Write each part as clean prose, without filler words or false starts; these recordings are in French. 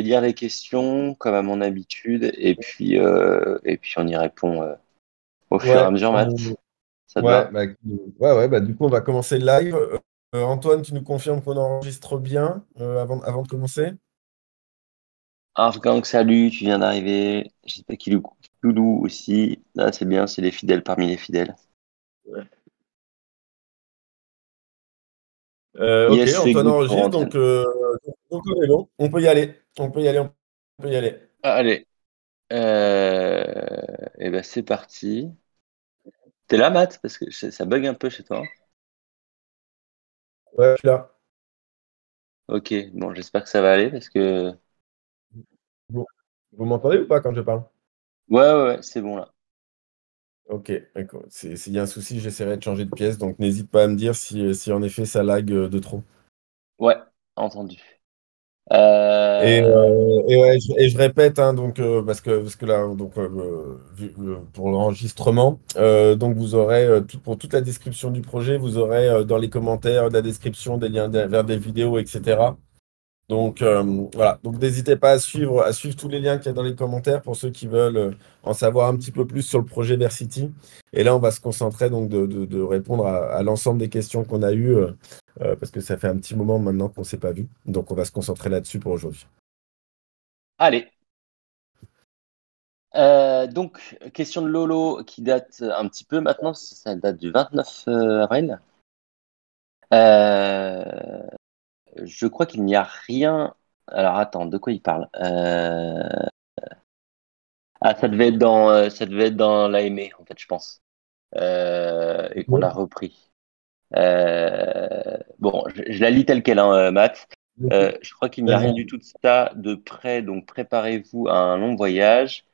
vais lire les questions comme à mon habitude et puis on y répond au fur et à Ouais, mesure, Matt. Ça te ouais, va? bah, du coup, on va commencer le live. Antoine, tu nous confirmes qu'on enregistre bien avant de commencer? Arfgang, salut, tu viens d'arriver. J'espère qu'il est Loulou aussi. Là, c'est bien, c'est les fidèles parmi les fidèles. Ok, Yes, c'est Antoine good pour enregistre, Antoine. donc on est bon. On peut y aller. On peut y aller, on peut y aller. Ah, allez, et ben c'est parti. T'es là, Matt? Parce que ça bug un peu chez toi. Ouais, je suis là. Ok, bon, j'espère que ça va aller parce que... Vous, vous m'entendez ou pas quand je parle? Ouais, c'est bon là. Ok, d'accord. S'il y a un souci, j'essaierai de changer de pièce, donc n'hésite pas à me dire si en effet ça lag de trop. Ouais, entendu. Et ouais, je répète, hein, donc, parce que là, donc, pour l'enregistrement, donc vous aurez, pour toute la description du projet, vous aurez dans les commentaires de la description des liens vers des vidéos, etc. Donc voilà, donc n'hésitez pas à suivre tous les liens qu'il y a dans les commentaires pour ceux qui veulent en savoir un petit peu plus sur le projet Versity. Et là, on va se concentrer donc de répondre à l'ensemble des questions qu'on a eues, parce que ça fait un petit moment maintenant qu'on ne s'est pas vu. Donc on va se concentrer là-dessus pour aujourd'hui. Allez. Donc, question de Lolo qui date un petit peu maintenant, ça date du 29 avril. Euh, je crois qu'il n'y a rien. Alors attends, de quoi il parle? Ah, ça devait être dans l'AME, en fait, je pense, et qu'on a Ok. repris. Bon, je la lis telle quelle, hein, Matt. Je crois qu'il n'y a rien Vas-y. du tout de ça de prêt, donc préparez-vous à un long voyage.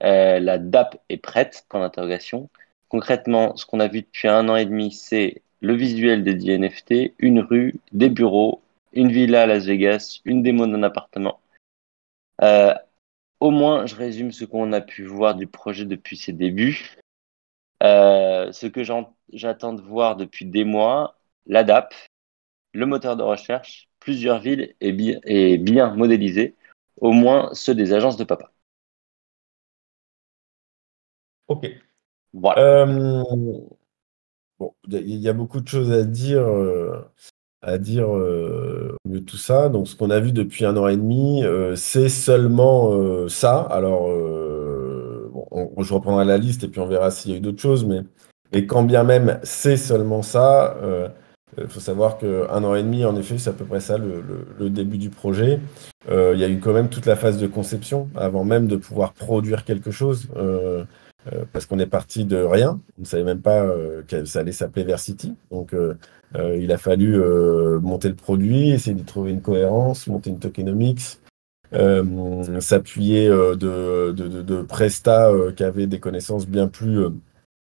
La DAP est prête, point d'interrogation. Concrètement, ce qu'on a vu depuis 1 an et demi, c'est le visuel des NFT, une rue, des bureaux, une villa à Las Vegas, une démo d'un appartement. Euh, Au moins, je résume ce qu'on a pu voir du projet depuis ses débuts. Ce que j'attends de voir depuis des mois, la DAP, le moteur de recherche, plusieurs villes et bien modélisées, au moins ceux des agences de papa. Ok. Voilà. Euh, bon, il y a beaucoup de choses à dire au milieu de tout ça. Donc, ce qu'on a vu depuis 1 an et demi, c'est seulement ça. Alors, bon, je reprendrai la liste et puis on verra s'il y a eu d'autres choses. Mais quand bien même c'est seulement ça, il faut savoir que 1 an et demi, en effet, c'est à peu près ça le début du projet. Il y a eu quand même toute la phase de conception avant même de pouvoir produire quelque chose. Parce qu'on est parti de rien. On ne savait même pas que ça allait s'appeler Versity. Donc, il a fallu monter le produit, essayer de trouver une cohérence, monter une tokenomics, s'appuyer de prestats qui avaient des connaissances bien plus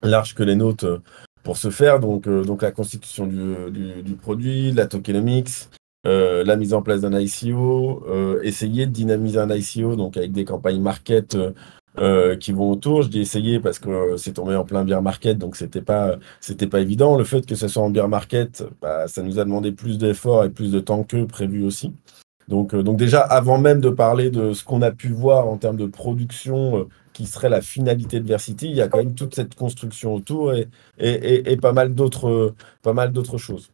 larges que les nôtres pour ce faire. Donc la constitution du produit, la tokenomics, la mise en place d'un ICO, essayer de dynamiser un ICO donc avec des campagnes market qui vont autour. Je dis essayer parce que c'est tombé en plein bear market, donc c'était pas évident. Le fait que ce soit en bear market, bah, ça nous a demandé plus d'efforts et plus de temps que prévu aussi. Donc déjà, avant même de parler de ce qu'on a pu voir en termes de production, qui serait la finalité de Versity, il y a quand même toute cette construction autour et pas mal d'autres choses.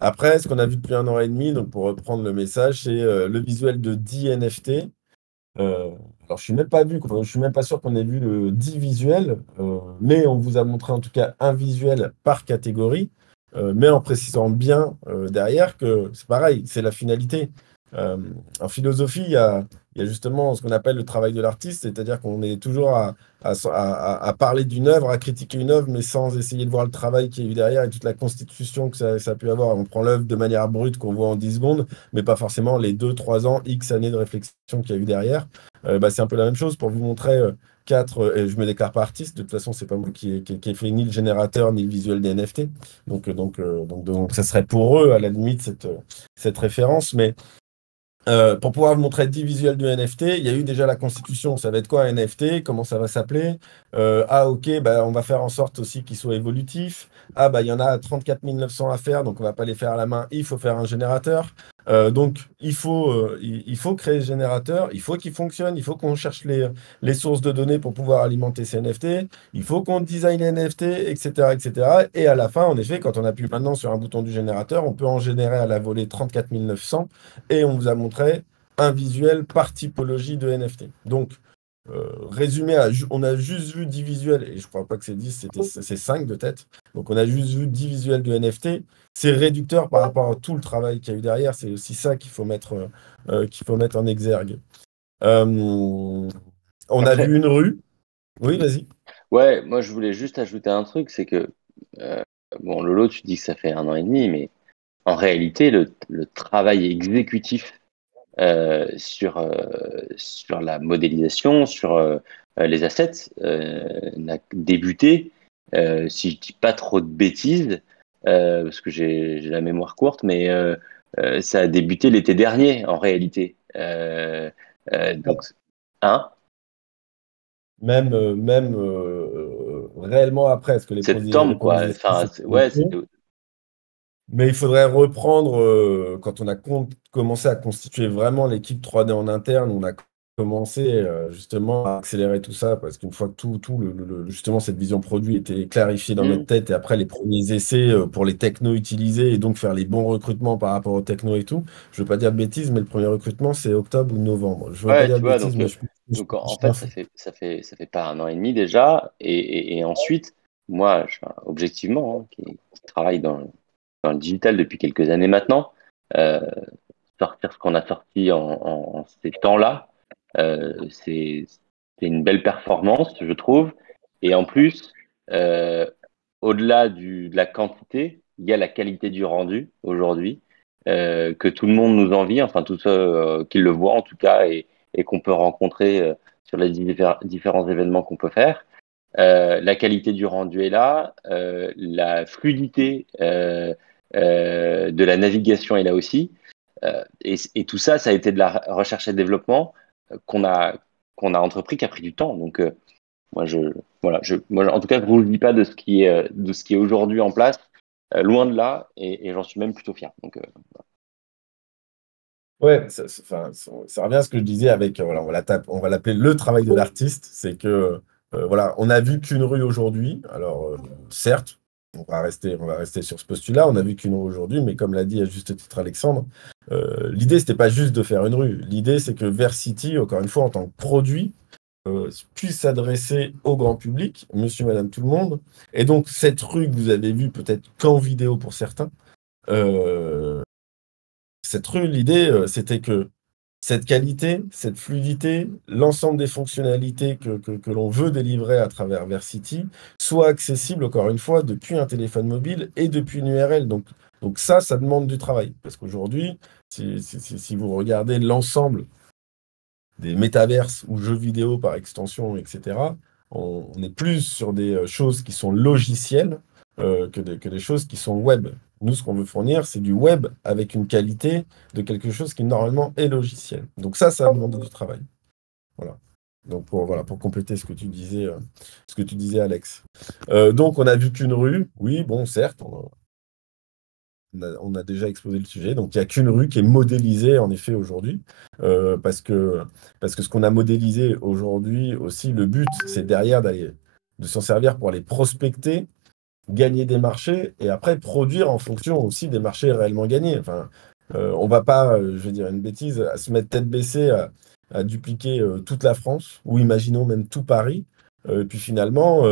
Après, ce qu'on a vu depuis 1 an et demi, donc pour reprendre le message, c'est le visuel de 10 NFT. Euh, alors, je suis même pas sûr qu'on ait vu le 10 visuel, mais on vous a montré en tout cas un visuel par catégorie, mais en précisant bien derrière que c'est pareil, c'est la finalité. Euh, En philosophie, il y a justement ce qu'on appelle le travail de l'artiste, c'est-à-dire qu'on est toujours à parler d'une œuvre, à critiquer une œuvre, mais sans essayer de voir le travail qu'il y a eu derrière et toute la constitution que ça a pu avoir. On prend l'œuvre de manière brute qu'on voit en 10 secondes, mais pas forcément les 2, 3 ans, X années de réflexion qu'il y a eu derrière. Bah, c'est un peu la même chose pour vous montrer et je me déclare pas artiste, de toute façon, c'est pas moi qui ai fait ni le générateur ni le visuel des NFT. Donc, ça serait pour eux, à la limite, cette référence. Mais pour pouvoir vous montrer 10 visuels du NFT, il y a eu déjà la constitution. Ça va être quoi un NFT? Comment ça va s'appeler? Ah, ok, bah, on va faire en sorte aussi qu'il soit évolutif. Ah, bah, il y en a 34 900 à faire, donc on va pas les faire à la main. Il faut faire un générateur. Donc, il faut créer ce générateur, il faut qu'il fonctionne, il faut qu'on cherche les sources de données pour pouvoir alimenter ces NFT, il faut qu'on design les NFT, etc., etc. Et à la fin, en effet, quand on appuie maintenant sur un bouton du générateur, on peut en générer à la volée 34 900 et on vous a montré un visuel par typologie de NFT. Donc, résumé, on a juste vu 10 visuels, et je crois pas que c'est 10, c'est 5 de tête. Donc, on a juste vu 10 visuels de NFT. C'est réducteur par rapport à tout le travail qu'il y a eu derrière. C'est aussi ça qu'il faut mettre en exergue. Euh, on a vu Après, une rue. Oui, vas-y. ouais, moi je voulais juste ajouter un truc, c'est que, euh, bon, Lolo, tu dis que ça fait 1 an et demi, mais en réalité, le travail exécutif sur la modélisation, sur les assets, n'a débuté, si je dis pas trop de bêtises, parce que j'ai la mémoire courte, mais ça a débuté l'été dernier, en réalité. Donc, hein, Réellement après, parce que les septembre, premiers quoi. essais, Enfin, ouais, c'était. mais il faudrait reprendre, quand on a commencé à constituer vraiment l'équipe 3D en interne, on a commencé justement à accélérer tout ça, parce qu'une fois que justement cette vision produit était clarifiée dans notre Hmm, tête, et après les premiers essais pour les technos utilisés, et donc faire les bons recrutements par rapport aux technos et tout, je ne veux pas dire de bêtises, mais le premier recrutement, c'est octobre ou novembre. Je ne veux pas ouais, dire tu de vois, bêtises, mais je en suis fait, info. ça fait pas 1 an et demi déjà, et ensuite, moi, objectivement, hein, qui travaille dans le digital depuis quelques années maintenant, euh, sortir ce qu'on a sorti en ces temps-là, c'est une belle performance, je trouve. Et en plus, euh, au-delà de la quantité, il y a la qualité du rendu aujourd'hui, que tout le monde nous envie, enfin tous ceux qui le voient en tout cas, et qu'on peut rencontrer sur les différents événements qu'on peut faire. La qualité du rendu est là, la fluidité de la navigation est là aussi. Et tout ça, ça a été de la recherche et développement qu'on qu'on a entrepris, qui a pris du temps. Donc, moi, moi, en tout cas, je ne vous le dis pas de ce qui est aujourd'hui en place, loin de là, et j'en suis même plutôt fier. Donc, Ouais, enfin, ça revient à ce que je disais avec, voilà, on va l'appeler le travail de l'artiste. C'est que, voilà, on a vu qu'une rue aujourd'hui. Alors, certes, on va rester sur ce postulat. On a vu qu'une rue aujourd'hui, mais comme l'a dit à juste titre Alexandre, l'idée, c'était pas juste de faire une rue. L'idée, c'est que Versity, encore une fois, en tant que produit, puisse s'adresser au grand public, monsieur, madame, tout le monde. Et donc, cette rue que vous avez vue peut-être qu'en vidéo pour certains, euh, cette rue, l'idée, c'était que cette qualité, cette fluidité, l'ensemble des fonctionnalités que l'on veut délivrer à travers Versity soient accessibles, encore une fois, depuis un téléphone mobile et depuis une URL. Donc ça demande du travail. Parce qu'aujourd'hui, si vous regardez l'ensemble des métaverses ou jeux vidéo par extension, etc., on est plus sur des choses qui sont logicielles que des choses qui sont web. Nous, ce qu'on veut fournir, c'est du web avec une qualité de quelque chose qui normalement est logiciel. Donc ça va demander du travail. Voilà. Donc voilà, pour compléter ce que tu disais, Alex. Donc on a vu qu'une rue, oui, bon, certes, on a déjà exposé le sujet. Donc, il n'y a qu'une rue qui est modélisée, en effet, aujourd'hui. Parce que ce qu'on a modélisé aujourd'hui aussi, le but, c'est derrière de s'en servir pour aller prospecter, gagner des marchés et après produire en fonction aussi des marchés réellement gagnés. Enfin, on va pas, je vais dire une bêtise, à se mettre tête baissée à dupliquer toute la France ou imaginons même tout Paris. Et puis finalement,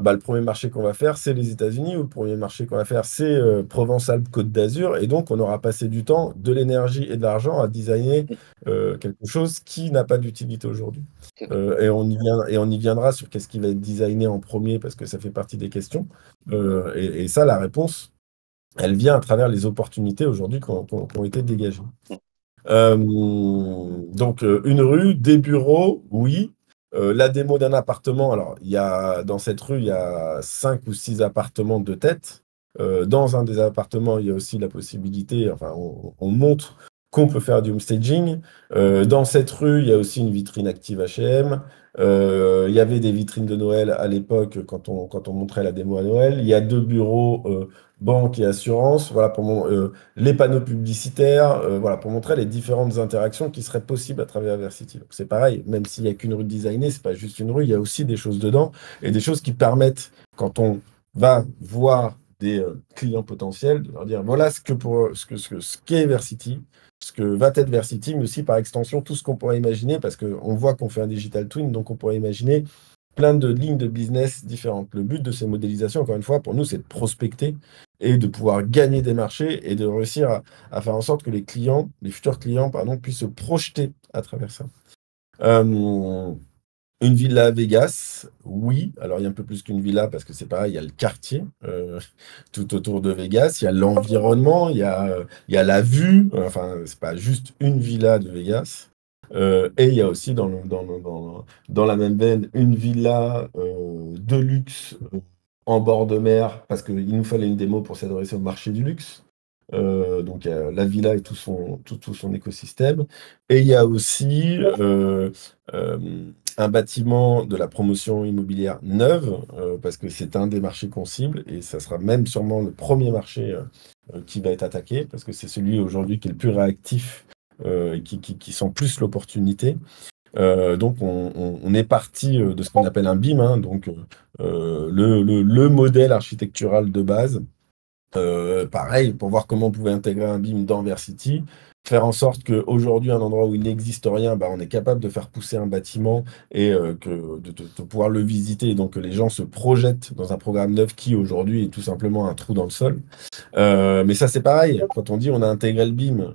bah, le premier marché qu'on va faire, c'est les États-Unis ou le premier marché qu'on va faire, c'est Provence-Alpes-Côte d'Azur. Et donc, on aura passé du temps, de l'énergie et de l'argent à designer quelque chose qui n'a pas d'utilité aujourd'hui. Et on y viendra sur qu'est-ce qui va être designé en premier parce que ça fait partie des questions. Et ça, la réponse, elle vient à travers les opportunités aujourd'hui qui ont été dégagées. Euh, une rue, des bureaux, oui. La démo d'un appartement, alors, dans cette rue, il y a 5 ou 6 appartements de tête. Dans un des appartements, il y a aussi la possibilité, enfin, on montre qu'on peut faire du homestaging. Dans cette rue, il y a aussi une vitrine active H&M. Il y avait des vitrines de Noël à l'époque quand on montrait la démo à Noël. Il y a 2 bureaux banque et assurance, voilà, les panneaux publicitaires, voilà, pour montrer les différentes interactions qui seraient possibles à travers Versity. Donc, c'est pareil, même s'il n'y a qu'une rue designée, c'est pas juste une rue, il y a aussi des choses dedans et des choses qui permettent, quand on va voir des clients potentiels, de leur dire voilà ce qu'est Versity, ce que va être Versity, mais aussi par extension tout ce qu'on pourrait imaginer, parce qu'on voit qu'on fait un digital twin, donc on pourrait imaginer plein de lignes de business différentes. Le but de ces modélisations, encore une fois, pour nous, c'est de prospecter et de pouvoir gagner des marchés et de réussir à faire en sorte que les clients, les futurs clients, pardon, puissent se projeter à travers ça. Euh, une villa à Vegas, oui. Alors, il y a un peu plus qu'une villa parce que c'est pareil, il y a le quartier tout autour de Vegas, il y a l'environnement, il y a la vue. Enfin, c'est pas juste une villa de Vegas. Et il y a aussi dans la même veine une villa de luxe en bord de mer parce qu'il nous fallait une démo pour s'adresser au marché du luxe. Donc, la villa et tout son écosystème. Et il y a aussi euh, un bâtiment de la promotion immobilière neuve, parce que c'est un des marchés qu'on cible, et ça sera même sûrement le premier marché qui va être attaqué, parce que c'est celui aujourd'hui qui est le plus réactif, et qui sent plus l'opportunité. Donc on est parti de ce qu'on appelle un BIM, hein, donc le modèle architectural de base. Pareil, pour voir comment on pouvait intégrer un BIM dans Versity, faire en sorte qu'aujourd'hui, un endroit où il n'existe rien, bah, on est capable de faire pousser un bâtiment et de pouvoir le visiter, et donc que les gens se projettent dans un programme neuf qui aujourd'hui est tout simplement un trou dans le sol. Mais ça, c'est pareil. Quand on dit on a intégré le BIM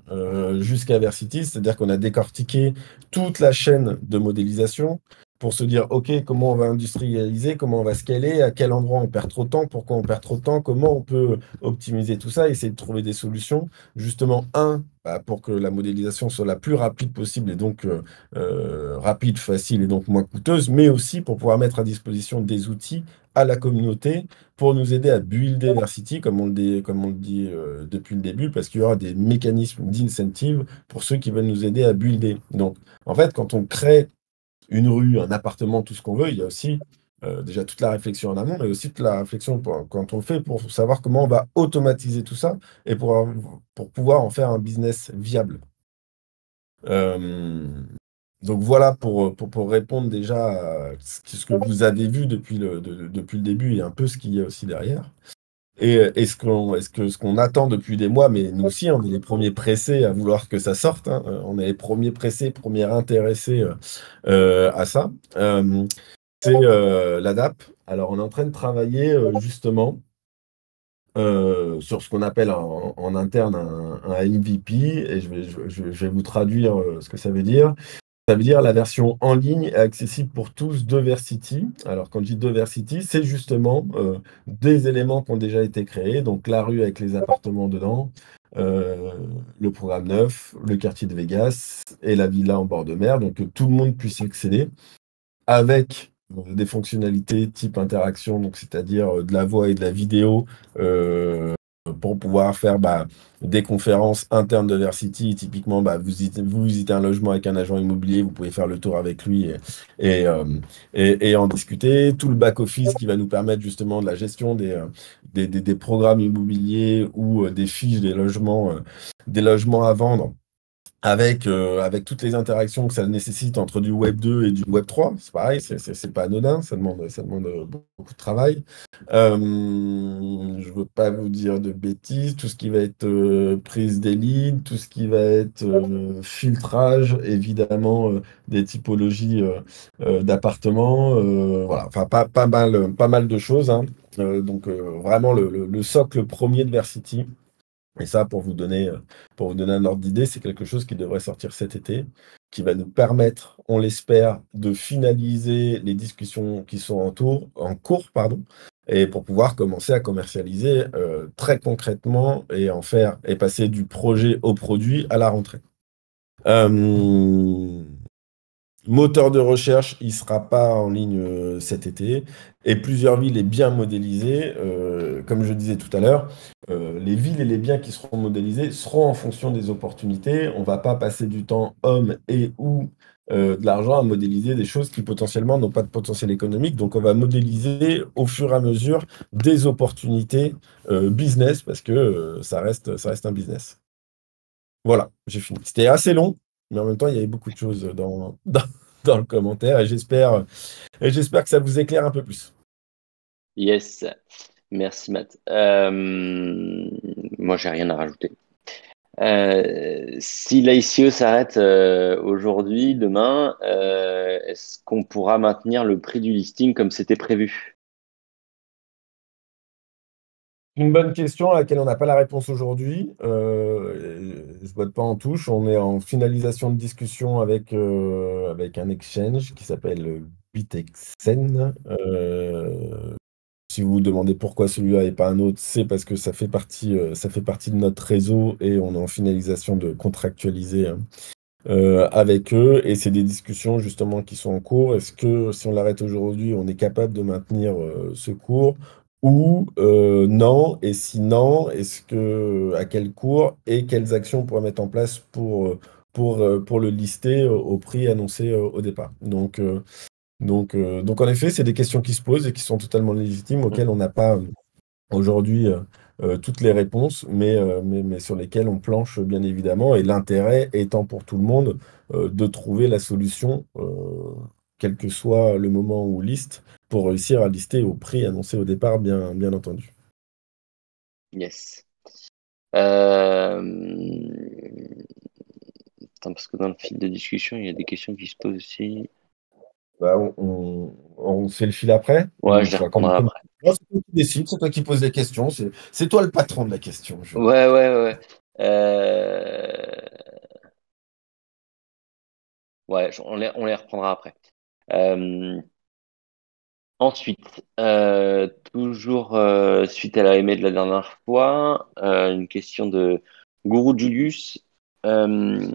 jusqu'à Versity, c'est-à-dire qu'on a décortiqué toute la chaîne de modélisation pour se dire, OK, comment on va industrialiser, comment on va scaler, à quel endroit on perd trop de temps, pourquoi on perd trop de temps, comment on peut optimiser tout ça, essayer de trouver des solutions. Justement, bah, pour que la modélisation soit la plus rapide possible et donc rapide, facile et donc moins coûteuse, mais aussi pour pouvoir mettre à disposition des outils à la communauté pour nous aider à builder Versity, comme on le dit depuis le début, parce qu'il y aura des mécanismes d'incentive pour ceux qui veulent nous aider à builder. Donc, en fait, quand on crée une rue, un appartement, tout ce qu'on veut, il y a aussi déjà toute la réflexion en amont, mais aussi toute la réflexion quand on le fait pour savoir comment on va automatiser tout ça et pour pouvoir en faire un business viable. Euh, donc voilà pour répondre déjà à ce que vous avez vu depuis le début et un peu ce qu'il y a aussi derrière. Et ce qu'on attend depuis des mois, mais nous aussi, on est les premiers pressés à vouloir que ça sorte, hein. On est les premiers pressés, premiers intéressés à ça. C'est la DAP. Alors, on est en train de travailler justement sur ce qu'on appelle en interne un MVP, et je vais vous traduire ce que ça veut dire. Ça veut dire la version en ligne est accessible pour tous de Versity. Alors, quand je dis de Versity, c'est justement des éléments qui ont déjà été créés. Donc, la rue avec les appartements dedans, euh, le programme neuf, le quartier de Vegas et la villa en bord de mer. Donc, que tout le monde puisse y accéder avec des fonctionnalités type interaction, donc c'est-à-dire de la voix et de la vidéo, pour pouvoir faire des conférences internes de Versity. Typiquement, vous visitez un logement avec un agent immobilier, vous pouvez faire le tour avec lui et, euh, et en discuter. Tout le back-office qui va nous permettre justement de la gestion des programmes immobiliers ou des fiches des logements à vendre avec toutes les interactions que ça nécessite entre du Web 2 et du Web 3. C'est pareil, c'est pas anodin, ça demande beaucoup de travail. Je veux pas vous dire de bêtises, tout ce qui va être prise des leads, tout ce qui va être filtrage, évidemment, des typologies d'appartements, voilà, enfin pas mal de choses, hein. Donc vraiment le socle premier de Versity. Et ça, pour vous donner un ordre d'idée, c'est quelque chose qui devrait sortir cet été, qui va nous permettre, on l'espère, de finaliser les discussions qui sont en cours, pardon, et pour pouvoir commencer à commercialiser très concrètement et en faire et passer du projet au produit à la rentrée. Euh, Moteur de recherche, il ne sera pas en ligne cet été. Et plusieurs villes est bien modélisées. Comme je disais tout à l'heure, les villes et les biens qui seront modélisés seront en fonction des opportunités. On ne va pas passer du temps homme et ou de l'argent à modéliser des choses qui potentiellement n'ont pas de potentiel économique. Donc, on va modéliser au fur et à mesure des opportunités business parce que ça reste un business. Voilà, j'ai fini. C'était assez long, mais en même temps, il y avait beaucoup de choses dans le commentaire et j'espère que ça vous éclaire un peu plus. Yes, merci Matt. Moi, j'ai rien à rajouter. Si l'ICO s'arrête aujourd'hui, demain, est-ce qu'on pourra maintenir le prix du listing comme c'était prévu? Une bonne question à laquelle on n'a pas la réponse aujourd'hui. Je ne botte pas en touche. On est en finalisation de discussion avec un exchange qui s'appelle Bitexen. Si vous vous demandez pourquoi celui-là et pas un autre, c'est parce que ça fait partie de notre réseau et on est en finalisation de contractualiser avec eux. Et c'est des discussions justement qui sont en cours. Est-ce que si on l'arrête aujourd'hui, on est capable de maintenir ce cours ou non? Et si non, à quel cours et quelles actions on pourrait mettre en place pour le lister au prix annoncé au départ? Donc, en effet, c'est des questions qui se posent et qui sont totalement légitimes, auxquelles on n'a pas aujourd'hui toutes les réponses, mais sur lesquelles on planche bien évidemment. Et l'intérêt étant pour tout le monde de trouver la solution, quel que soit le moment où on liste, pour réussir à lister au prix annoncé au départ, bien entendu. Yes. Euh, Attends, parce que dans le fil de discussion, il y a des questions qui se posent aussi. Bah, on fait le fil après Ouais, ou je les enfin, reprendrai après. Non, c'est toi qui décides, c'est toi qui poses les questions, c'est toi le patron de la question. Ouais, ouais, ouais. Euh, Ouais, on les reprendra après. Euh, Ensuite, toujours suite à la l'AME de la dernière fois, une question de Gourou Julius. Euh,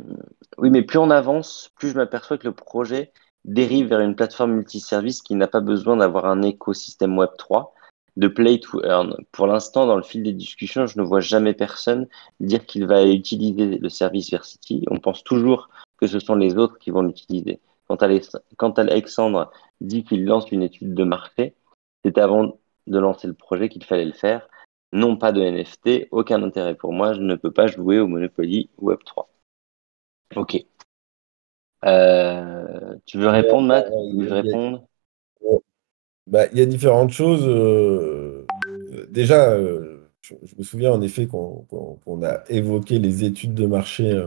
oui, mais plus on avance, plus je m'aperçois que le projet dérive vers une plateforme multiservice qui n'a pas besoin d'avoir un écosystème Web3 de play to earn. Pour l'instant, dans le fil des discussions, je ne vois jamais personne dire qu'il va utiliser le service Versity. On pense toujours que ce sont les autres qui vont l'utiliser. Quant à Alexandre dit qu'il lance une étude de marché, c'est avant de lancer le projet qu'il fallait le faire. Non, pas de NFT, aucun intérêt pour moi, je ne peux pas jouer au Monopoly Web3. Ok. Tu veux répondre, Matt? Tu veux que je Il y a- réponde? Bah, il y a différentes choses. Déjà, je me souviens en effet qu'on a évoqué les études de marché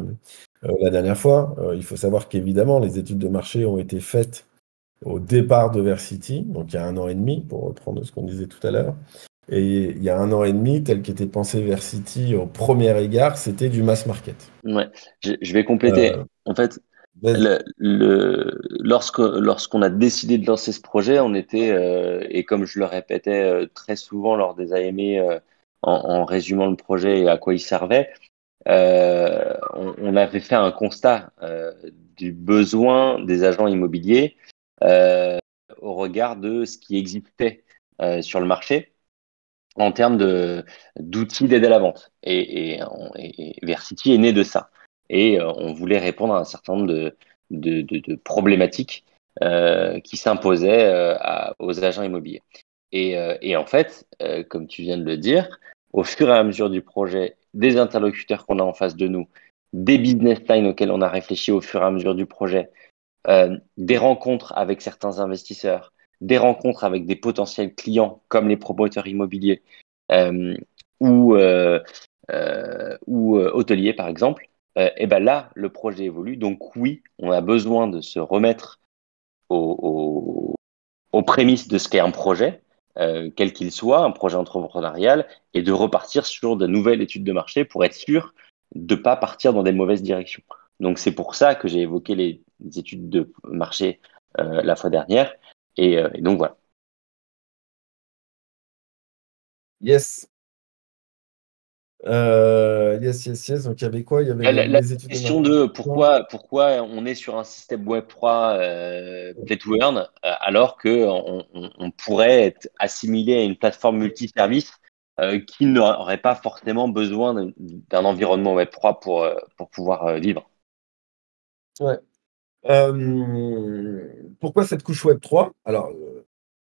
la dernière fois. Il faut savoir qu'évidemment, les études de marché ont été faites au départ de Versity, donc il y a un an et demi, pour reprendre ce qu'on disait tout à l'heure. Et il y a un an et demi, tel qu'était pensé Versity au premier égard, c'était du mass market. Ouais, je vais compléter. Euh, En fait, vas-y. lorsqu'on a décidé de lancer ce projet, on était, et comme je le répétais très souvent lors des AME, en résumant le projet et à quoi il servait, on avait fait un constat du besoin des agents immobiliers euh, au regard de ce qui existait sur le marché en termes d'outils d'aide à la vente. Et Versity est né de ça. Et on voulait répondre à un certain nombre de problématiques qui s'imposaient aux agents immobiliers. Et en fait, comme tu viens de le dire, au fur et à mesure du projet, des interlocuteurs qu'on a en face de nous, des business lines auxquels on a réfléchi au fur et à mesure du projet, des rencontres avec certains investisseurs, des rencontres avec des potentiels clients comme les promoteurs immobiliers euh, ou, euh, ou hôteliers par exemple, et ben là, le projet évolue. Donc oui, on a besoin de se remettre aux, aux prémices de ce qu'est un projet, quel qu'il soit, un projet entrepreneurial, et de repartir sur de nouvelles études de marché pour être sûr de ne pas partir dans des mauvaises directions. Donc c'est pour ça que j'ai évoqué les études de marché la fois dernière. Et donc voilà. Yes. Yes. Donc, il y avait quoi? Il y avait La les études de question marché. de pourquoi on est sur un système Web3 Play to Earn alors qu'on pourrait être assimilé à une plateforme multiservice qui n'aurait pas forcément besoin d'un environnement Web3 pour pouvoir vivre. Ouais. Pourquoi cette couche Web3? Alors,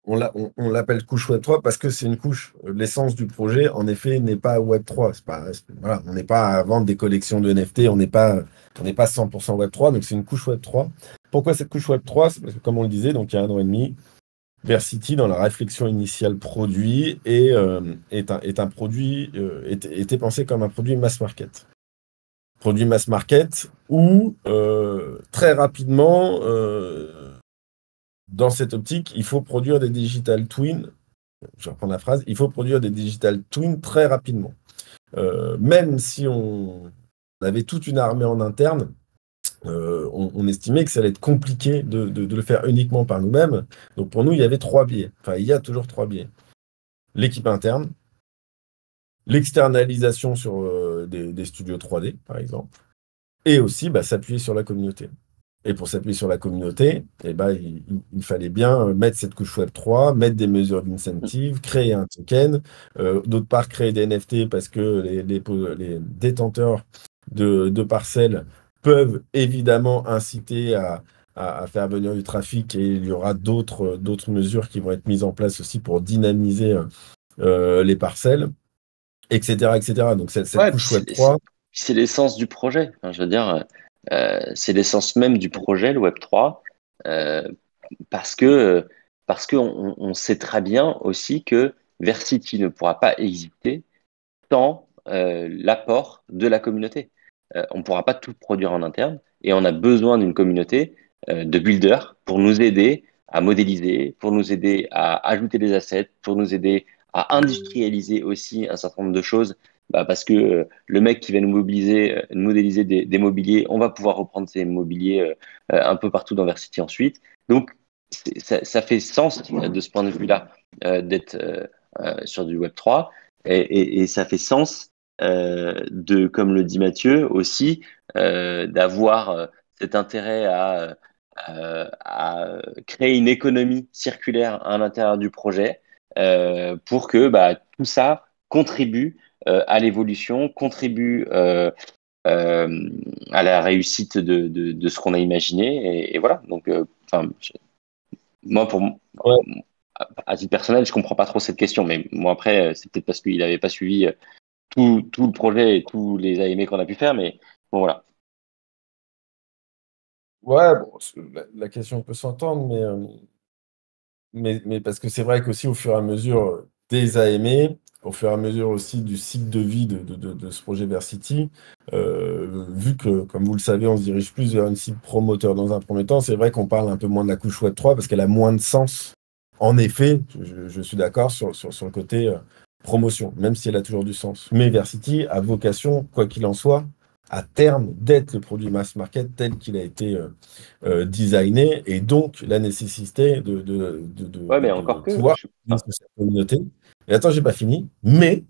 on l'appelle couche Web3 parce que c'est une couche, l'essence du projet, en effet, n'est pas Web3. Voilà, on n'est pas à vendre des collections de NFT, on n'est pas 100% Web3, donc c'est une couche Web3. Pourquoi cette couche Web3? C'est parce que, comme on le disait, donc il y a 1 an et demi, Versity, dans la réflexion initiale produit, est un produit, était pensé comme un produit mass market. Produit mass market où, très rapidement, dans cette optique, il faut produire des digital twins. Je vais reprendre la phrase. Il faut produire des digital twins très rapidement. Même si on avait toute une armée en interne, on estimait que ça allait être compliqué de le faire uniquement par nous-mêmes. Donc pour nous, il y avait 3 biais. Enfin, il y a toujours 3 biais. L'équipe interne, l'externalisation sur des studios 3D, par exemple, et aussi bah, s'appuyer sur la communauté. Et pour s'appuyer sur la communauté, eh ben, il fallait bien mettre cette couche Web3, mettre des mesures d'incentive, créer un token, d'autre part créer des NFT parce que les détenteurs de parcelles peuvent évidemment inciter à faire venir du trafic, et il y aura d'autres mesures qui vont être mises en place aussi pour dynamiser les parcelles, etc., etc. Donc cette Ouais, puis couche Web3, c'est l'essence du projet. Enfin, je veux dire, c'est l'essence même du projet, le Web3, euh, parce que on sait très bien aussi que Versity ne pourra pas exister sans l'apport de la communauté. On ne pourra pas tout produire en interne et on a besoin d'une communauté de builders pour nous aider à modéliser, pour nous aider à ajouter des assets, pour nous aider à industrialiser aussi un certain nombre de choses. Bah, parce que le mec qui va nous mobiliser, nous modéliser des mobiliers, on va pouvoir reprendre ces mobiliers un peu partout dans Versity ensuite. Donc, ça fait sens de ce point de vue-là d'être sur du Web3 et ça fait sens comme le dit Mathieu aussi, d'avoir cet intérêt à créer une économie circulaire à l'intérieur du projet pour que bah, tout ça contribue à l'évolution, contribue à la réussite de ce qu'on a imaginé. Et voilà. Donc, moi, à titre personnel, je comprends pas trop cette question, mais moi, après, c'est peut-être parce qu'il n'avait pas suivi tout le projet et tous les AME qu'on a pu faire, mais bon, voilà. ouais, bon, la question peut s'entendre, mais parce que c'est vrai qu'aussi au fur et à mesure des AME, au fur et à mesure aussi du cycle de vie de ce projet Versity, vu que, comme vous le savez, on se dirige plus vers une cible promoteur dans un premier temps, c'est vrai qu'on parle un peu moins de la couche Web3 parce qu'elle a moins de sens. En effet, je suis d'accord sur le côté promotion, même si elle a toujours du sens. Mais Versity a vocation, quoi qu'il en soit, à terme, d'être le produit mass market tel qu'il a été designé, et donc la nécessité Ouais, mais de encore que, pouvoir utiliser cette communauté. Et attends, j'ai pas fini, mais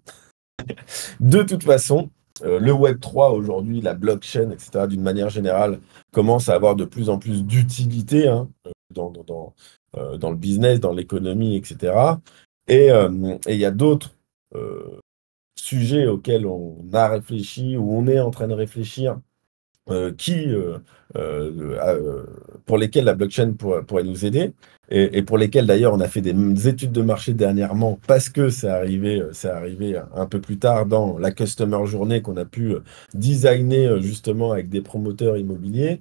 de toute façon, le Web3 aujourd'hui, la blockchain, etc., d'une manière générale, commence à avoir de plus en plus d'utilité, hein, dans le business, dans l'économie, etc. Et il y a d'autres sujets auxquels on a réfléchi ou on est en train de réfléchir, qui, pour lesquels la blockchain pourrait nous aider, et pour lesquels d'ailleurs on a fait des études de marché dernièrement parce que c'est arrivé un peu plus tard dans la Customer Journey qu'on a pu designer justement avec des promoteurs immobiliers.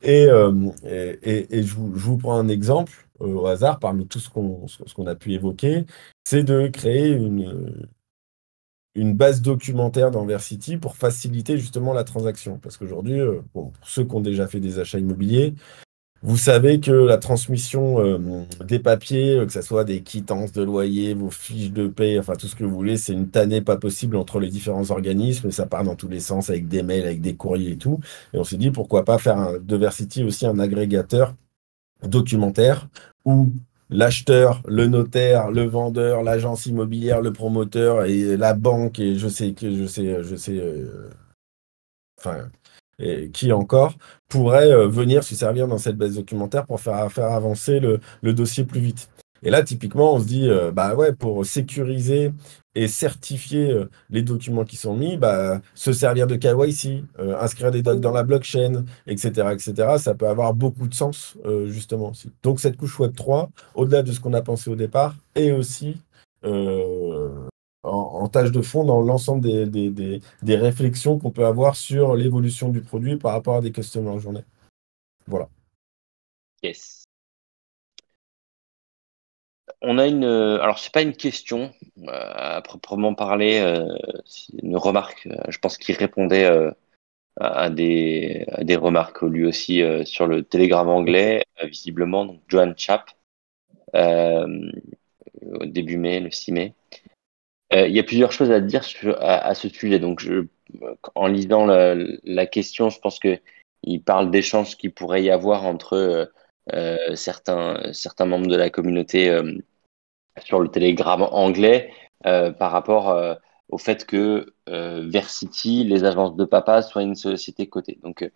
Et je vous prends un exemple au hasard parmi tout ce qu'on a pu évoquer, c'est de créer une base documentaire dans Versity pour faciliter justement la transaction. Parce qu'aujourd'hui, bon, pour ceux qui ont déjà fait des achats immobiliers, vous savez que la transmission des papiers, que ce soit des quittances de loyer, vos fiches de paie, enfin tout ce que vous voulez, c'est une tannée pas possible entre les différents organismes, et ça part dans tous les sens avec des mails, avec des courriers et tout. Et on s'est dit, pourquoi pas faire de Versity aussi un agrégateur documentaire où l'acheteur, le notaire, le vendeur, l'agence immobilière, le promoteur et la banque, et je sais, enfin, et qui encore pourrait venir se servir dans cette base documentaire pour faire avancer le dossier plus vite. Et là, typiquement, on se dit, bah ouais, pour sécuriser et certifier les documents qui sont mis, bah, se servir de KYC, inscrire des docs dans la blockchain, etc., ça peut avoir beaucoup de sens, justement aussi. Donc, cette couche Web3, au-delà de ce qu'on a pensé au départ, est aussi en tâche de fond dans l'ensemble des réflexions qu'on peut avoir sur l'évolution du produit par rapport à des customer journées. Voilà. Yes. On a alors c'est pas une question à proprement parler, c'est une remarque. Je pense qu'il répondait à des remarques lui aussi sur le Telegram anglais, visiblement, donc Johan Chap, euh, au début mai, le 6 mai. Il y a plusieurs choses à dire à ce sujet. Donc, en lisant la question, je pense que il parle d'échanges qu'il pourrait y avoir entre certains membres de la communauté sur le Telegram anglais par rapport au fait que Versity, les agences de papa, soient une société cotée. Donc,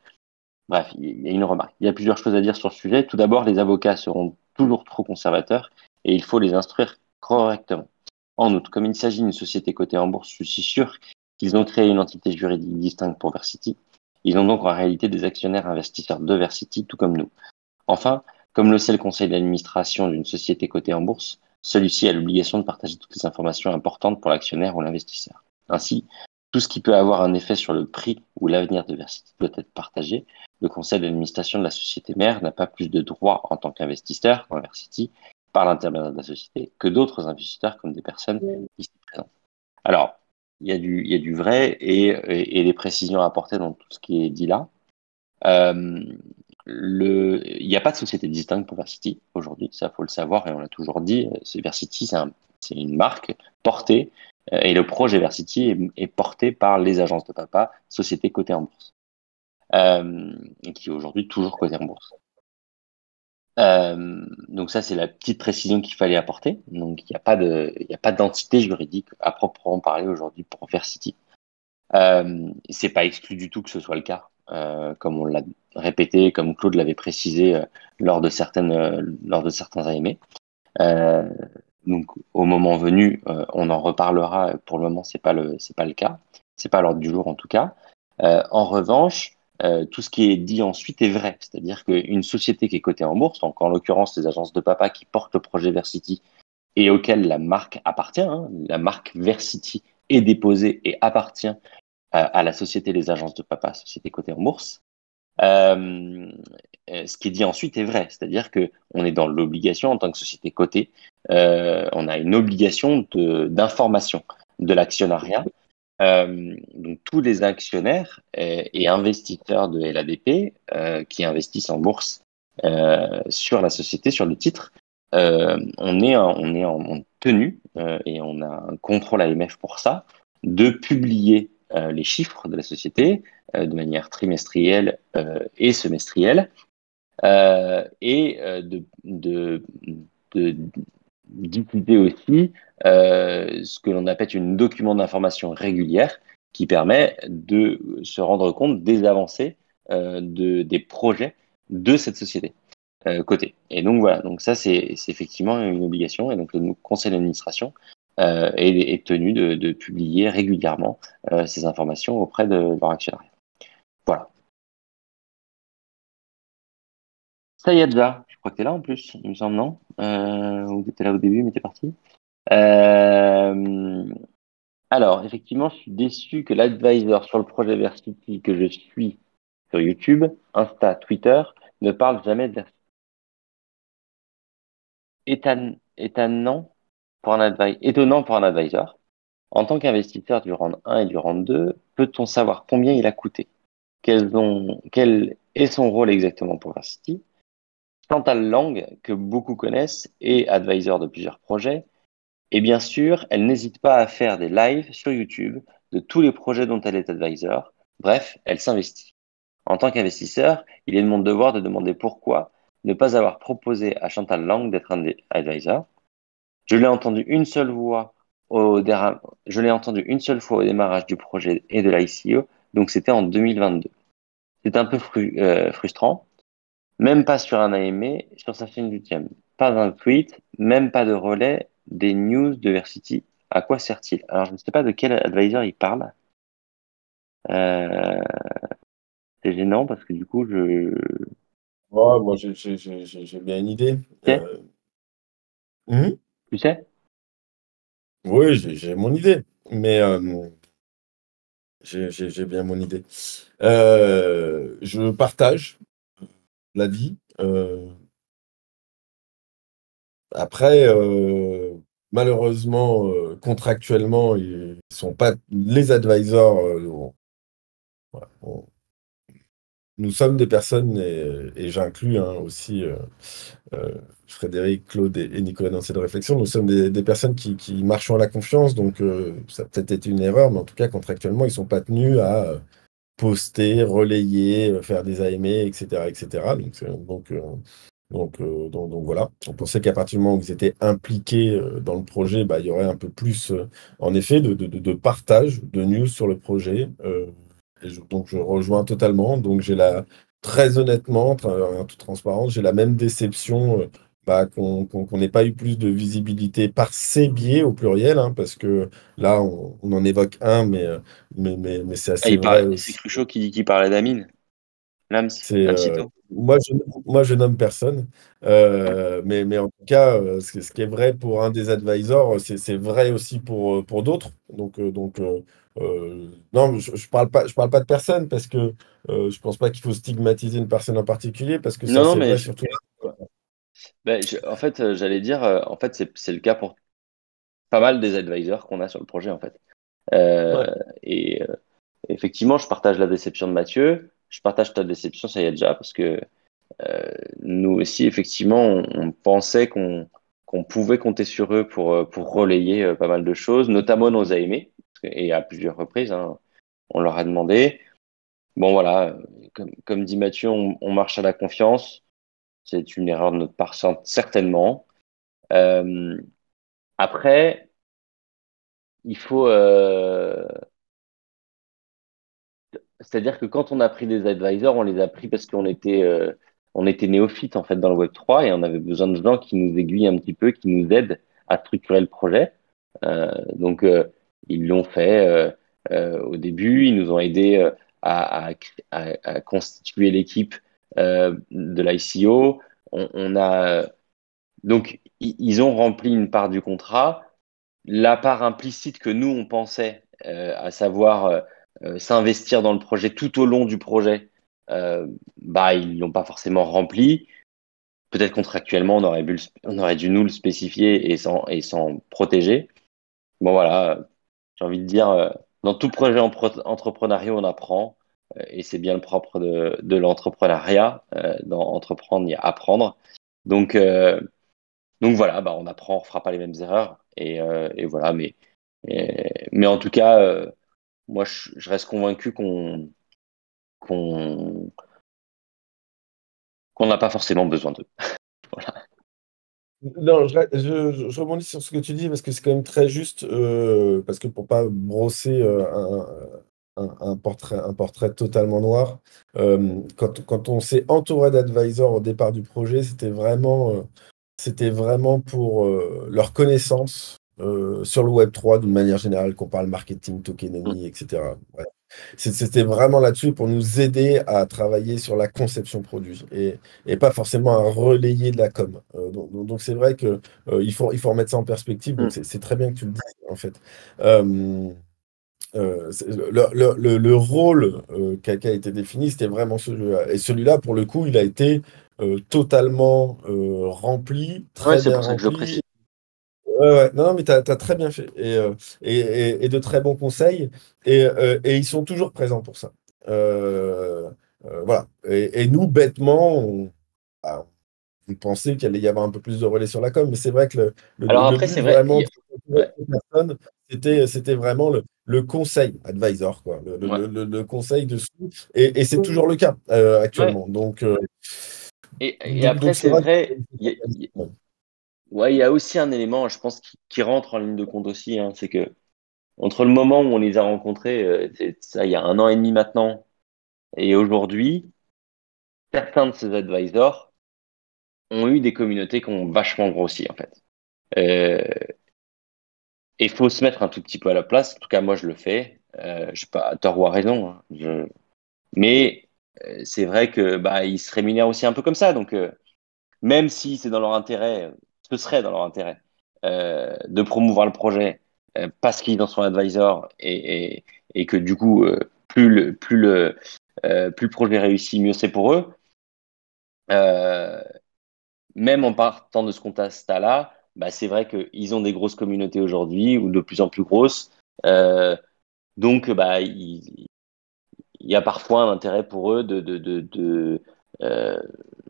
bref, il y a une remarque. Il y a plusieurs choses à dire sur le sujet. Tout d'abord, les avocats seront toujours trop conservateurs et il faut les instruire correctement. En outre, comme il s'agit d'une société cotée en bourse, je suis sûr qu'ils ont créé une entité juridique distincte pour Versity. Ils ont donc en réalité des actionnaires investisseurs de Versity, tout comme nous. Enfin, comme le sait le conseil d'administration d'une société cotée en bourse, celui-ci a l'obligation de partager toutes les informations importantes pour l'actionnaire ou l'investisseur. Ainsi, tout ce qui peut avoir un effet sur le prix ou l'avenir de Versity doit être partagé. Le conseil d'administration de la société mère n'a pas plus de droits en tant qu'investisseur dans Versity par l'intermédiaire de la société que d'autres investisseurs comme des personnes ici présentes. Alors, il y a du vrai et des précisions à apporter dans tout ce qui est dit là. Euh, il n'y a pas de société distincte pour Versity aujourd'hui, ça faut le savoir et on l'a toujours dit. Versity, c'est une marque portée et le projet Versity est porté par les agences de papa, société cotée en bourse, et qui est aujourd'hui toujours cotée en bourse. Donc ça, c'est la petite précision qu'il fallait apporter. Donc il y a pas d'entité juridique à proprement parler aujourd'hui pour Versity. C'est pas exclu du tout que ce soit le cas, comme on l'a répété, comme Claude l'avait précisé lors de certains AMA. Euh, donc au moment venu, on en reparlera. Pour le moment, c'est pas le cas, c'est pas à l'ordre du jour en tout cas. En revanche, tout ce qui est dit ensuite est vrai, c'est-à-dire qu'une société qui est cotée en bourse, donc en l'occurrence les agences de papa qui portent le projet Versity et auquel la marque appartient, hein, la marque Versity est déposée et appartient à la société des agences de papa, société cotée en bourse. Euh, Ce qui est dit ensuite est vrai, c'est-à-dire que on est dans l'obligation en tant que société cotée, on a une obligation d'information de l'actionnariat. Donc tous les actionnaires et investisseurs de LADP qui investissent en bourse sur la société, sur le titre, on est en tenue et on a un contrôle AMF pour ça, de publier les chiffres de la société de manière trimestrielle et semestrielle et de diffuser aussi ce que l'on appelle une document d'information régulière qui permet de se rendre compte des avancées des projets de cette société cotée. Et donc voilà, donc ça c'est effectivement une obligation et donc le conseil d'administration est tenu de publier régulièrement ces informations auprès de leur actionnaire. Voilà. Ça y est déjà, je crois que tu es là en plus, il me semble, non? Ou tu étais là au début, mais tu es parti. Euh, alors, effectivement, je suis déçu que l'advisor sur le projet Versity que je suis sur YouTube, Insta, Twitter, ne parle jamais de Versity. Étonnant pour un advisor. En tant qu'investisseur du round 1 et du round 2, peut-on savoir combien il a coûté? Quel est son rôle exactement pour Versity? Chantal Lang, que beaucoup connaissent, est advisor de plusieurs projets. Et bien sûr, elle n'hésite pas à faire des lives sur YouTube de tous les projets dont elle est advisor. Bref, elle s'investit. En tant qu'investisseur, il est de mon devoir de demander pourquoi ne pas avoir proposé à Chantal Lang d'être un advisor. Je l'ai entendu une seule fois je l'ai entendu une seule fois au démarrage du projet et de l'ICO, donc c'était en 2022. C'est un peu frustrant, même pas sur un AMA, sur sa chaîne YouTube. Pas un tweet, même pas de relais des news de Versity. À quoi sert-il? Alors, je ne sais pas de quel advisor il parle. Euh, c'est gênant parce que du coup, Ouais, moi, j'ai bien une idée. tu sais, Mhm. tu sais? Oui, j'ai mon idée, mais j'ai bien mon idée. Je partage l'avis. Après, malheureusement, contractuellement, ils sont pas les advisors. On- nous sommes des personnes, et j'inclus hein, aussi euh, Frédéric, Claude et Nicolas dans cette réflexion. Nous sommes des personnes qui marchons à la confiance, donc ça a peut-être été une erreur, mais en tout cas, contractuellement, ils ne sont pas tenus à poster, relayer, faire des AMA, etc., etc. Donc voilà, on pensait qu'à partir du moment où ils étaient impliqués dans le projet, bah, il y aurait un peu plus, en effet, de partage de news sur le projet. Donc je rejoins totalement. Donc très honnêtement, en toute transparence, j'ai la même déception bah, qu'on n'ait pas eu plus de visibilité par ces biais au pluriel, hein, parce que là, on en évoque un, mais c'est Ah, assez vrai c'est aussi. Cruchot qui parlait d'Amine. Lams, C'est Lamsito. moi je nomme personne, mais en tout cas, ce qui est vrai pour un des advisors, c'est vrai aussi pour d'autres. Non, je parle pas de personne parce que je pense pas qu'il faut stigmatiser une personne en particulier parce que Non, ça non, c'est mais vrai surtout. en fait, j'allais dire, en fait, c'est le cas pour pas mal des advisors qu'on a sur le projet, en fait. Euh, Ouais. et effectivement, je partage la déception de Mathieu. Je partage ta déception, ça y est déjà, parce que nous aussi, effectivement, on pensait qu'on pouvait compter sur eux pour relayer pas mal de choses, notamment nos AME, et à plusieurs reprises, hein, on leur a demandé. Bon, voilà, comme dit Mathieu, on marche à la confiance. C'est une erreur de notre part, certainement. Euh, après, il faut, c'est-à-dire que quand on a pris des advisors, on les a pris parce on était néophytes en fait dans le Web3 et on avait besoin de gens qui nous aiguillent un petit peu, qui nous aident à structurer le projet. Donc ils l'ont fait au début, ils nous ont aidés à constituer l'équipe de l'ICO. On a donc ils ont rempli une part du contrat. La part implicite que nous, on pensait, à savoir s'investir dans le projet tout au long du projet, bah, ils ne l'ont pas forcément rempli. Peut-être contractuellement, on aurait dû nous le spécifier et s'en protéger. Bon, voilà, j'ai envie de dire, dans tout projet entrepreneurial, on apprend, et c'est bien le propre de l'entrepreneuriat. Dans entreprendre, il y a apprendre. Donc, euh, donc voilà, bah, on apprend, on ne fera pas les mêmes erreurs. Et voilà, mais en tout cas, moi, je reste convaincu qu'on qu'on n'a pas forcément besoin d'eux. Voilà. Non, je rebondis sur ce que tu dis parce que c'est quand même très juste, parce que pour pas brosser un portrait totalement noir, quand on s'est entouré d'advisors au départ du projet, c'était vraiment pour leur connaissance sur le Web3 d'une manière générale, qu'on parle marketing, Mm. tokenomics, etc. C'était vraiment là-dessus pour nous aider à travailler sur la conception produit et pas forcément à relayer de la com. Donc c'est vrai que il faut remettre ça en perspective. Donc Mm. c'est très bien que tu le dises en fait. Euh, le rôle qui a été défini, c'était vraiment celui-là. Et celui-là, pour le coup, il a été totalement rempli, Ouais, très c'est bien pour ça que je rempli. précise. Ouais, ouais. Non, non, mais tu as très bien fait. Et de très bons conseils. Et ils sont toujours présents pour ça. Euh, voilà. Et nous, bêtement, bah, on pensait qu'il allait y avoir un peu plus de relais sur la com. Mais c'est vrai que Alors le après, but c'est vrai, vraiment de ouais, cette personne, c'était vraiment le conseil, advisor, quoi. ouais, Le conseil dessus. Et c'est toujours le cas ouais. actuellement. Et après, Donc c'est c'est vrai vrai, que. ouais, il y a aussi un élément, je pense, qui rentre en ligne de compte aussi, hein, c'est que entre le moment où on les a rencontrés, c'est ça, il y a un an et demi maintenant, et aujourd'hui, certains de ces advisors ont eu des communautés qui ont vachement grossi, en fait. Euh, et il faut se mettre un tout petit peu à la place. En tout cas, moi, je le fais. Je sais pas à tort ou à raison, hein. Mais c'est vrai que bah, ils se rémunèrent aussi un peu comme ça. Donc, même si c'est dans leur intérêt, ce serait dans leur intérêt de promouvoir le projet parce qu'ils en sont advisors et que du coup, plus le projet réussit, mieux c'est pour eux. Euh, Même en partant de ce constat-là, bah, c'est vrai qu'ils ont des grosses communautés aujourd'hui ou de plus en plus grosses. Euh, donc, bah, il y a parfois un intérêt pour eux euh,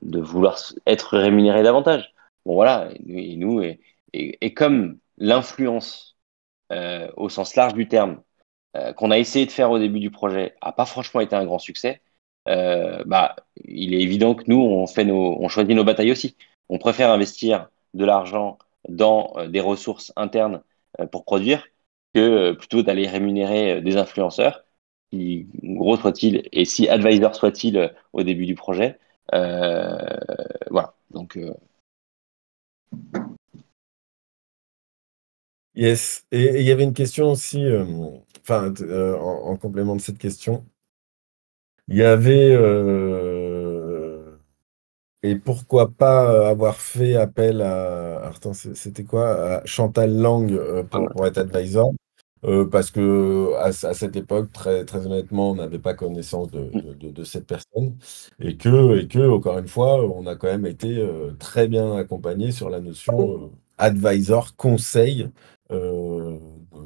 de vouloir être rémunérés davantage. Bon, voilà, et comme l'influence au sens large du terme qu'on a essayé de faire au début du projet n'a pas franchement été un grand succès, bah, il est évident que nous, on choisit nos batailles aussi. On préfère investir de l'argent dans des ressources internes pour produire que plutôt d'aller rémunérer des influenceurs, si gros soit-il et si advisor soit-il au début du projet. Euh, voilà. Donc, Yes. Et il y avait une question aussi, enfin, en complément de cette question, il y avait, et pourquoi pas avoir fait appel à, attends, c'était quoi? À Chantal Lang pour être advisor. Parce que à cette époque, très, très honnêtement, on n'avait pas connaissance de cette personne et que, encore une fois, on a quand même été très bien accompagné sur la notion advisor, conseil. Euh,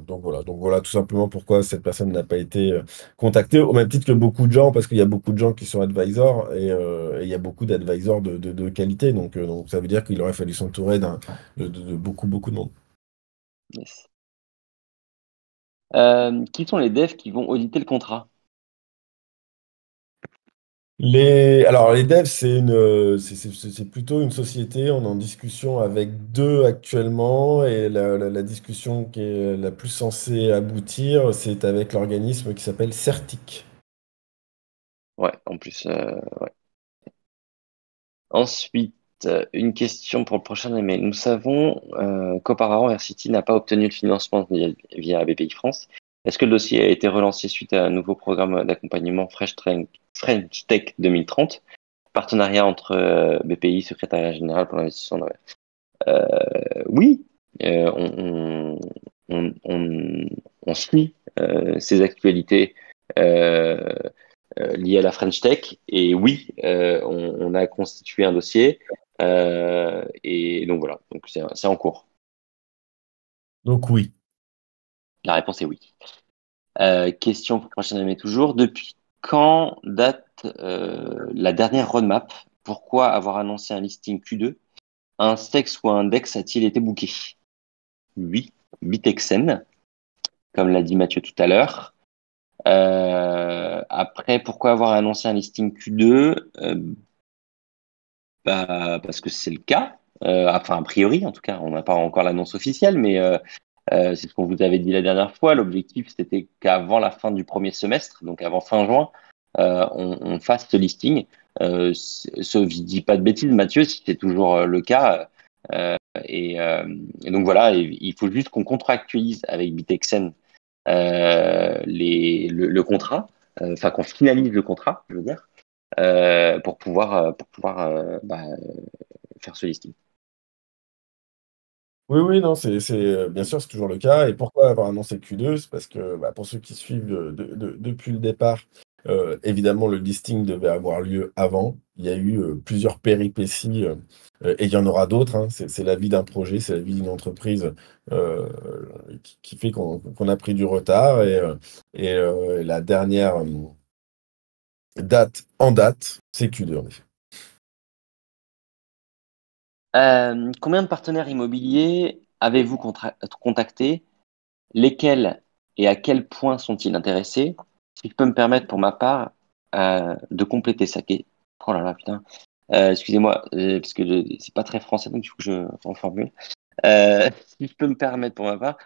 donc voilà tout simplement pourquoi cette personne n'a pas été contactée, au même titre que beaucoup de gens, parce qu'il y a beaucoup de gens qui sont advisors et il y a beaucoup d'advisors de qualité. Donc ça veut dire qu'il aurait fallu s'entourer de beaucoup, beaucoup de monde. yes. Qui sont les devs qui vont auditer le contrat? Alors, les devs, c'est plutôt une société. On est en discussion avec deux actuellement. Et la discussion qui est la plus censée aboutir, c'est avec l'organisme qui s'appelle Certic. Ouais, en plus. Ouais. Ensuite, une question pour le prochain email. Nous savons qu'auparavant, Versity n'a pas obtenu le financement via BPI France. Est-ce que le dossier a été relancé suite à un nouveau programme d'accompagnement French Tech 2030, partenariat entre BPI, Secrétariat général pour l'investissement dans oui, on suit ces actualités euh, liées à la French Tech et oui, on a constitué un dossier et donc voilà, donc c'est en cours. Donc oui. La réponse est oui. Question pour le prochain année toujours. Depuis quand date la dernière roadmap? Pourquoi avoir annoncé un listing Q2? Un Stex ou un Dex a-t-il été booké? Oui, Bitexen, comme l'a dit Mathieu tout à l'heure. Après, pourquoi avoir annoncé un listing Q2? Bah, parce que c'est le cas. Enfin, a priori, en tout cas, on n'a pas encore l'annonce officielle, mais c'est ce qu'on vous avait dit la dernière fois. L'objectif, c'était qu'avant la fin du premier semestre, donc avant fin juin, on fasse ce listing. Sauf, je dis pas de bêtises, Mathieu, si c'est toujours le cas. Et donc voilà, il faut juste qu'on contractualise avec Bitexen le contrat, enfin qu'on finalise le contrat, je veux dire, pour pouvoir faire ce listing. Oui, oui, non, bien sûr, c'est toujours le cas. Et pourquoi avoir annoncé Q2? C'est parce que bah, pour ceux qui suivent depuis le départ, évidemment, le listing devait avoir lieu avant. Il y a eu plusieurs péripéties et il y en aura d'autres, hein. C'est la vie d'un projet, c'est la vie d'une entreprise euh, qui fait qu'on a pris du retard. Et la dernière date, c'est Q2, en effet. Combien de partenaires immobiliers avez-vous contacté? Lesquels et à quel point sont-ils intéressés? Si je peux me permettre pour ma part de compléter ça. Oh là là, putain. Excusez-moi, parce que c'est pas très français, donc il faut que je reformule. Si je peux me permettre pour ma part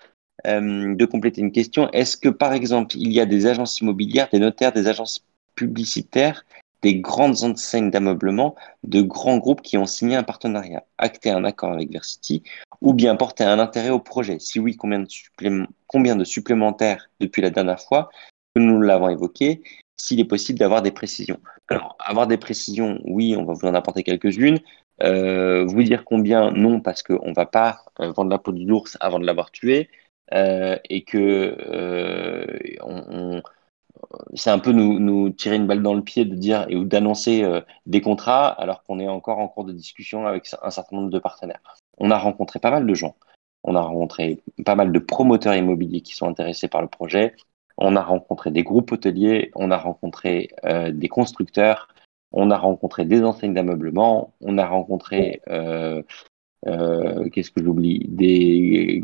de compléter une question, est-ce que par exemple, il y a des agences immobilières, des notaires, des agences publicitaires, des grandes enseignes d'ameublement, de grands groupes qui ont signé un partenariat, acté un accord avec Versity, ou bien porté un intérêt au projet. Si oui, combien de supplémentaires depuis la dernière fois que nous l'avons évoqué, s'il est possible d'avoir des précisions. Alors, avoir des précisions, oui, on va vous en apporter quelques-unes. Vous dire combien, non, parce qu'on ne va pas vendre la peau de l'ours avant de l'avoir tué. Et que c'est un peu nous tirer une balle dans le pied de dire ou d'annoncer des contrats alors qu'on est encore en cours de discussion avec un certain nombre de partenaires. On a rencontré pas mal de gens. On a rencontré pas mal de promoteurs immobiliers qui sont intéressés par le projet. On a rencontré des groupes hôteliers. On a rencontré des constructeurs. On a rencontré des enseignes d'ameublement. On a rencontré qu'est-ce que j'oublie? Des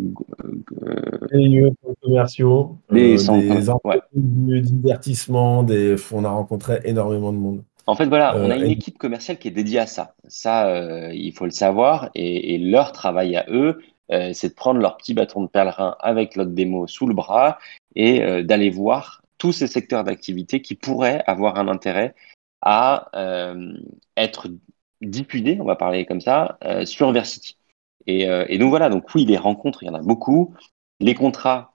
lieux commerciaux, Des des centres. Ouais. entreprises de divertissement, on a rencontré énormément de monde. En fait, voilà, on a une Et équipe commerciale qui est dédiée à ça. Ça, il faut le savoir. Et leur travail à eux, c'est de prendre leur petit bâton de pèlerin avec l'autre démo sous le bras et d'aller voir tous ces secteurs d'activité qui pourraient avoir un intérêt à être diffusés, on va parler comme ça, sur Versity. Et donc voilà, donc oui, les rencontres, il y en a beaucoup. Les contrats,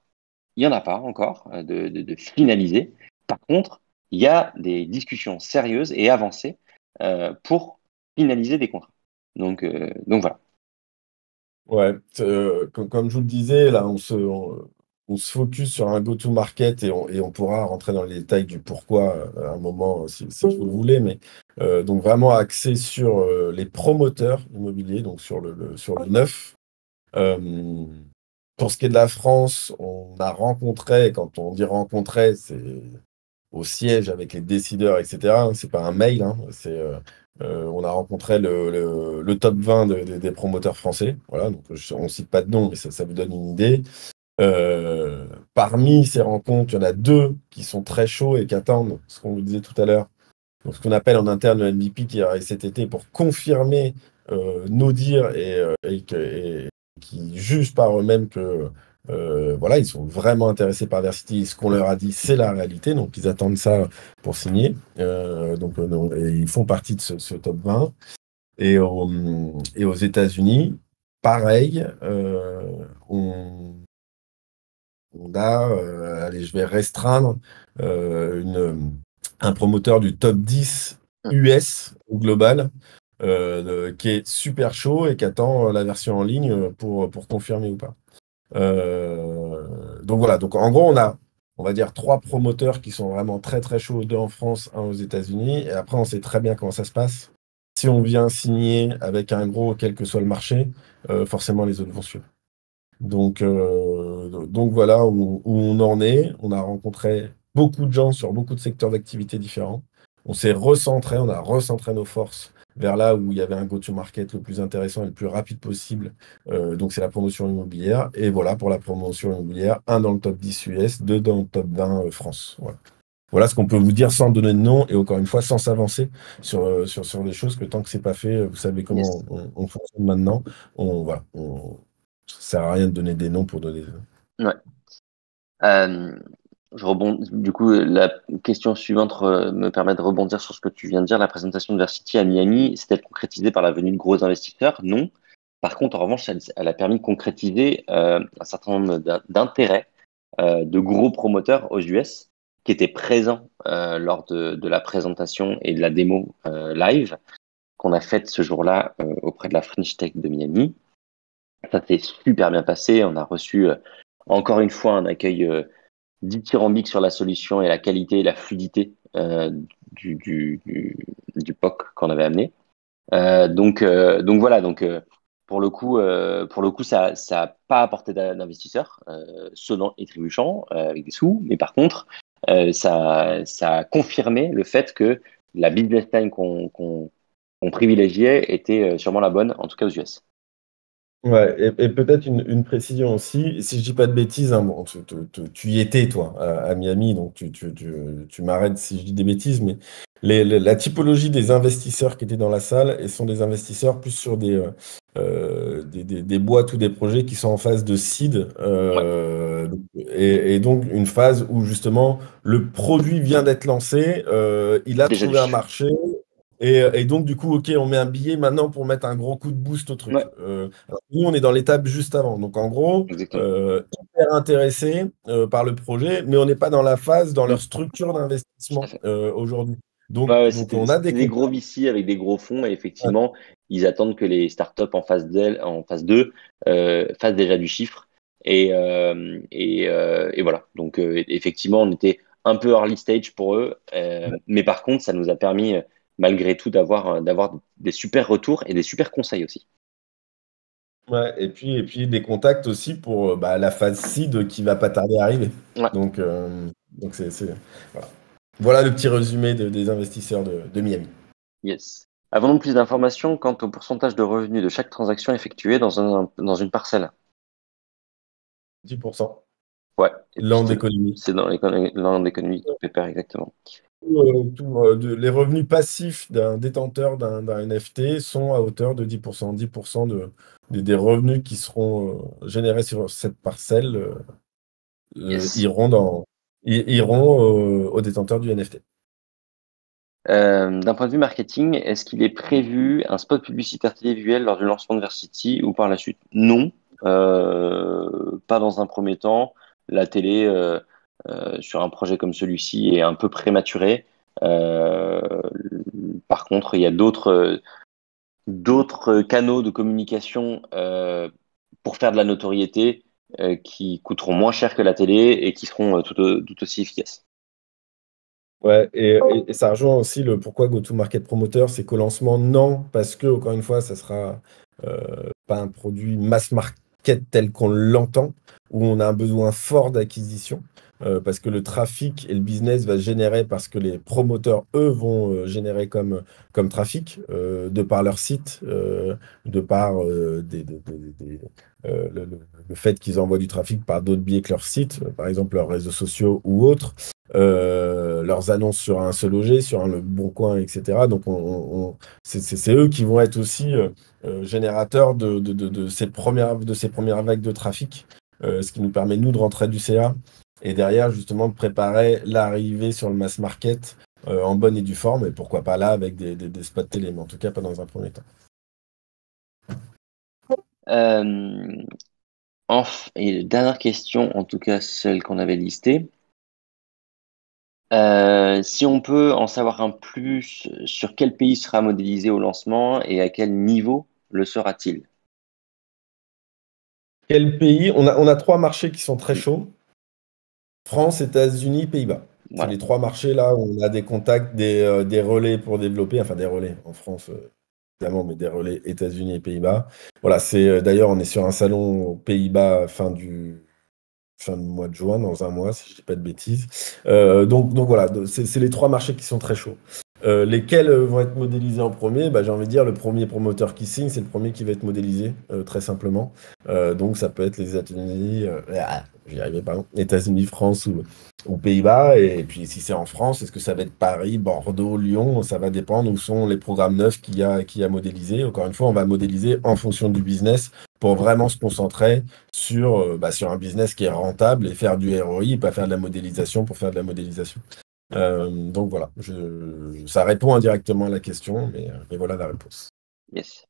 il n'y en a pas encore de finalisés. Par contre, il y a des discussions sérieuses et avancées pour finaliser des contrats. Donc voilà. ouais, comme je vous le disais, là, on se focus sur un go-to-market et on pourra rentrer dans les détails du pourquoi à un moment, si vous voulez, mais donc vraiment axé sur les promoteurs immobiliers, donc sur le neuf. Euh, pour ce qui est de la France, on a rencontré, quand on dit rencontrer, c'est au siège avec les décideurs, etc. Hein, c'est pas un mail, hein, on a rencontré le top 20 des promoteurs français. Voilà, donc on ne cite pas de nom, mais ça vous donne une idée. Parmi ces rencontres, il y en a deux qui sont très chauds et qui attendent ce qu'on vous disait tout à l'heure. Donc, ce qu'on appelle en interne le MVP qui arrive cet été pour confirmer nos dires et qui jugent par eux-mêmes que voilà, ils sont vraiment intéressés par Versity. Ce qu'on leur a dit, c'est la réalité. Donc, ils attendent ça pour signer. Et ils font partie de ce top 20. Et aux États-Unis, pareil, on a, allez, je vais restreindre, un promoteur du top 10 US au global, qui est super chaud et qui attend la version en ligne pour confirmer ou pas. Donc voilà, donc en gros, on va dire, trois promoteurs qui sont vraiment très très chauds, deux en France, un aux États-Unis. Et après, on sait très bien comment ça se passe. Si on vient signer avec un gros, quel que soit le marché, forcément les autres vont suivre. Donc voilà où on en est. On a rencontré beaucoup de gens sur beaucoup de secteurs d'activité différents. On a recentré nos forces vers là où il y avait un go-to-market le plus intéressant et le plus rapide possible. Donc c'est la promotion immobilière. Et voilà pour la promotion immobilière, un dans le top 10 US, deux dans le top 20 France. Voilà. Voilà ce qu'on peut vous dire sans donner de nom et encore une fois sans s'avancer sur des choses que tant que c'est pas fait, vous savez Yes. comment on fonctionne maintenant. Voilà, ça sert à rien de donner des noms pour donner des noms. Ouais. Euh, je rebondis. Du coup, la question suivante me permet de rebondir sur ce que tu viens de dire. La présentation de Versity à Miami, s'est-elle concrétisée par la venue de gros investisseurs? Non. Par contre, en revanche, elle a permis de concrétiser un certain nombre d'intérêts de gros promoteurs aux US qui étaient présents lors de la présentation et de la démo live qu'on a faite ce jour-là auprès de la French Tech de Miami. Ça s'est super bien passé. On a reçu encore une fois un accueil dithyrambique sur la solution et la qualité et la fluidité du POC qu'on avait amené. Donc voilà, pour le coup, ça n'a pas apporté d'investisseurs, sonnant et trébuchant, avec des sous, mais par contre, ça a confirmé le fait que la business line qu'on privilégiait était sûrement la bonne, en tout cas aux US. Ouais, et peut-être une précision aussi, si je dis pas de bêtises, hein, bon, tu y étais toi à Miami, donc tu m'arrêtes si je dis des bêtises, mais la typologie des investisseurs qui étaient dans la salle et sont des investisseurs plus sur des boîtes ou des projets qui sont en phase de seed Ouais, et donc une phase où justement le produit vient d'être lancé, il a déjà trouvé un vu. marché et donc du coup, ok, on met un billet maintenant pour mettre un gros coup de boost au truc. Ouais, Alors, nous, on est dans l'étape juste avant. Donc en gros, exactement. hyper intéressé par le projet, mais on n'est pas dans la phase, dans Mm, leur structure tout à d'investissement fait. aujourd'hui. Ouais, ouais, Donc on a des c'était des gros contacts. VC avec des gros fonds et effectivement, ils attendent que les startups en phase 2 fassent déjà du chiffre. Et voilà. Donc, effectivement, on était un peu early stage pour eux. Mais par contre, ça nous a permis, malgré tout, d'avoir des super retours et des super conseils aussi. Ouais, et puis des contacts aussi pour la phase seed qui va pas tarder à arriver. Ouais, Donc voilà. Voilà le petit résumé des investisseurs de Miami. yes. Avons-nous plus d'informations quant au pourcentage de revenus de chaque transaction effectuée dans une parcelle? 10%. Ouais, et puis Land d'économie. c'est dans l'un d'économie qui pépère exactement. Les revenus passifs d'un détenteur d'un NFT sont à hauteur de 10%. 10% des revenus qui seront générés sur cette parcelle Yes. iront au détenteur du NFT. D'un point de vue marketing, est-ce qu'il est prévu un spot publicitaire télévisuel lors du lancement de Versity ou par la suite? Non, pas dans un premier temps. La télé, sur un projet comme celui-ci, est un peu prématurée. Euh, Par contre, il y a d'autres canaux de communication pour faire de la notoriété qui coûteront moins cher que la télé et qui seront tout aussi efficaces. Ouais, et ça rejoint aussi le pourquoi Go-to-Market Promoter, c'est qu'au lancement, non, parce que, encore une fois, ça sera pas un produit mass market tel qu'on l'entend, où on a un besoin fort d'acquisition, parce que le trafic et le business va se générer parce que les promoteurs, eux, vont générer comme trafic, de par leur site, de par le fait qu'ils envoient du trafic par d'autres biais que leur site, par exemple leurs réseaux sociaux ou autres leurs annonces sur un seul objet, sur Le Bon Coin, etc. Donc, c'est eux qui vont être aussi générateurs de ces premières vagues de trafic, ce qui nous permet, nous, de rentrer du CA et derrière, justement, de préparer l'arrivée sur le mass market en bonne et due forme, et pourquoi pas là avec des spots télé, mais en tout cas pas dans un premier temps. Euh, et dernière question, en tout cas celle qu'on avait listée. Si on peut en savoir un plus sur quel pays sera modélisé au lancement et à quel niveau le sera-t-il? Quel pays? On a trois marchés qui sont très Mm. chauds. France, États-Unis, Pays-Bas. C'est Voilà. les trois marchés là où on a des contacts, des relais pour développer, enfin des relais en France évidemment, mais des relais États-Unis et Pays-Bas. Voilà, d'ailleurs on est sur un salon aux Pays-Bas fin du mois de juin, dans un mois, si je dis pas de bêtises. Donc voilà, c'est les trois marchés qui sont très chauds. Lesquels vont être modélisés en premier? J'ai envie de dire, le premier promoteur qui signe, c'est le premier qui va être modélisé, très simplement. Donc ça peut être les États-Unis, j'y arrivais pas, États-Unis, France ou Pays-Bas. Et puis si c'est en France, est-ce que ça va être Paris, Bordeaux, Lyon? Ça va dépendre où sont les programmes neufs qu'il y a modélisés. Encore une fois, on va modéliser en fonction du business pour vraiment se concentrer sur un business qui est rentable et faire du ROI, pas faire de la modélisation pour faire de la modélisation. Donc voilà, ça répond indirectement à la question, mais voilà la réponse. Yes.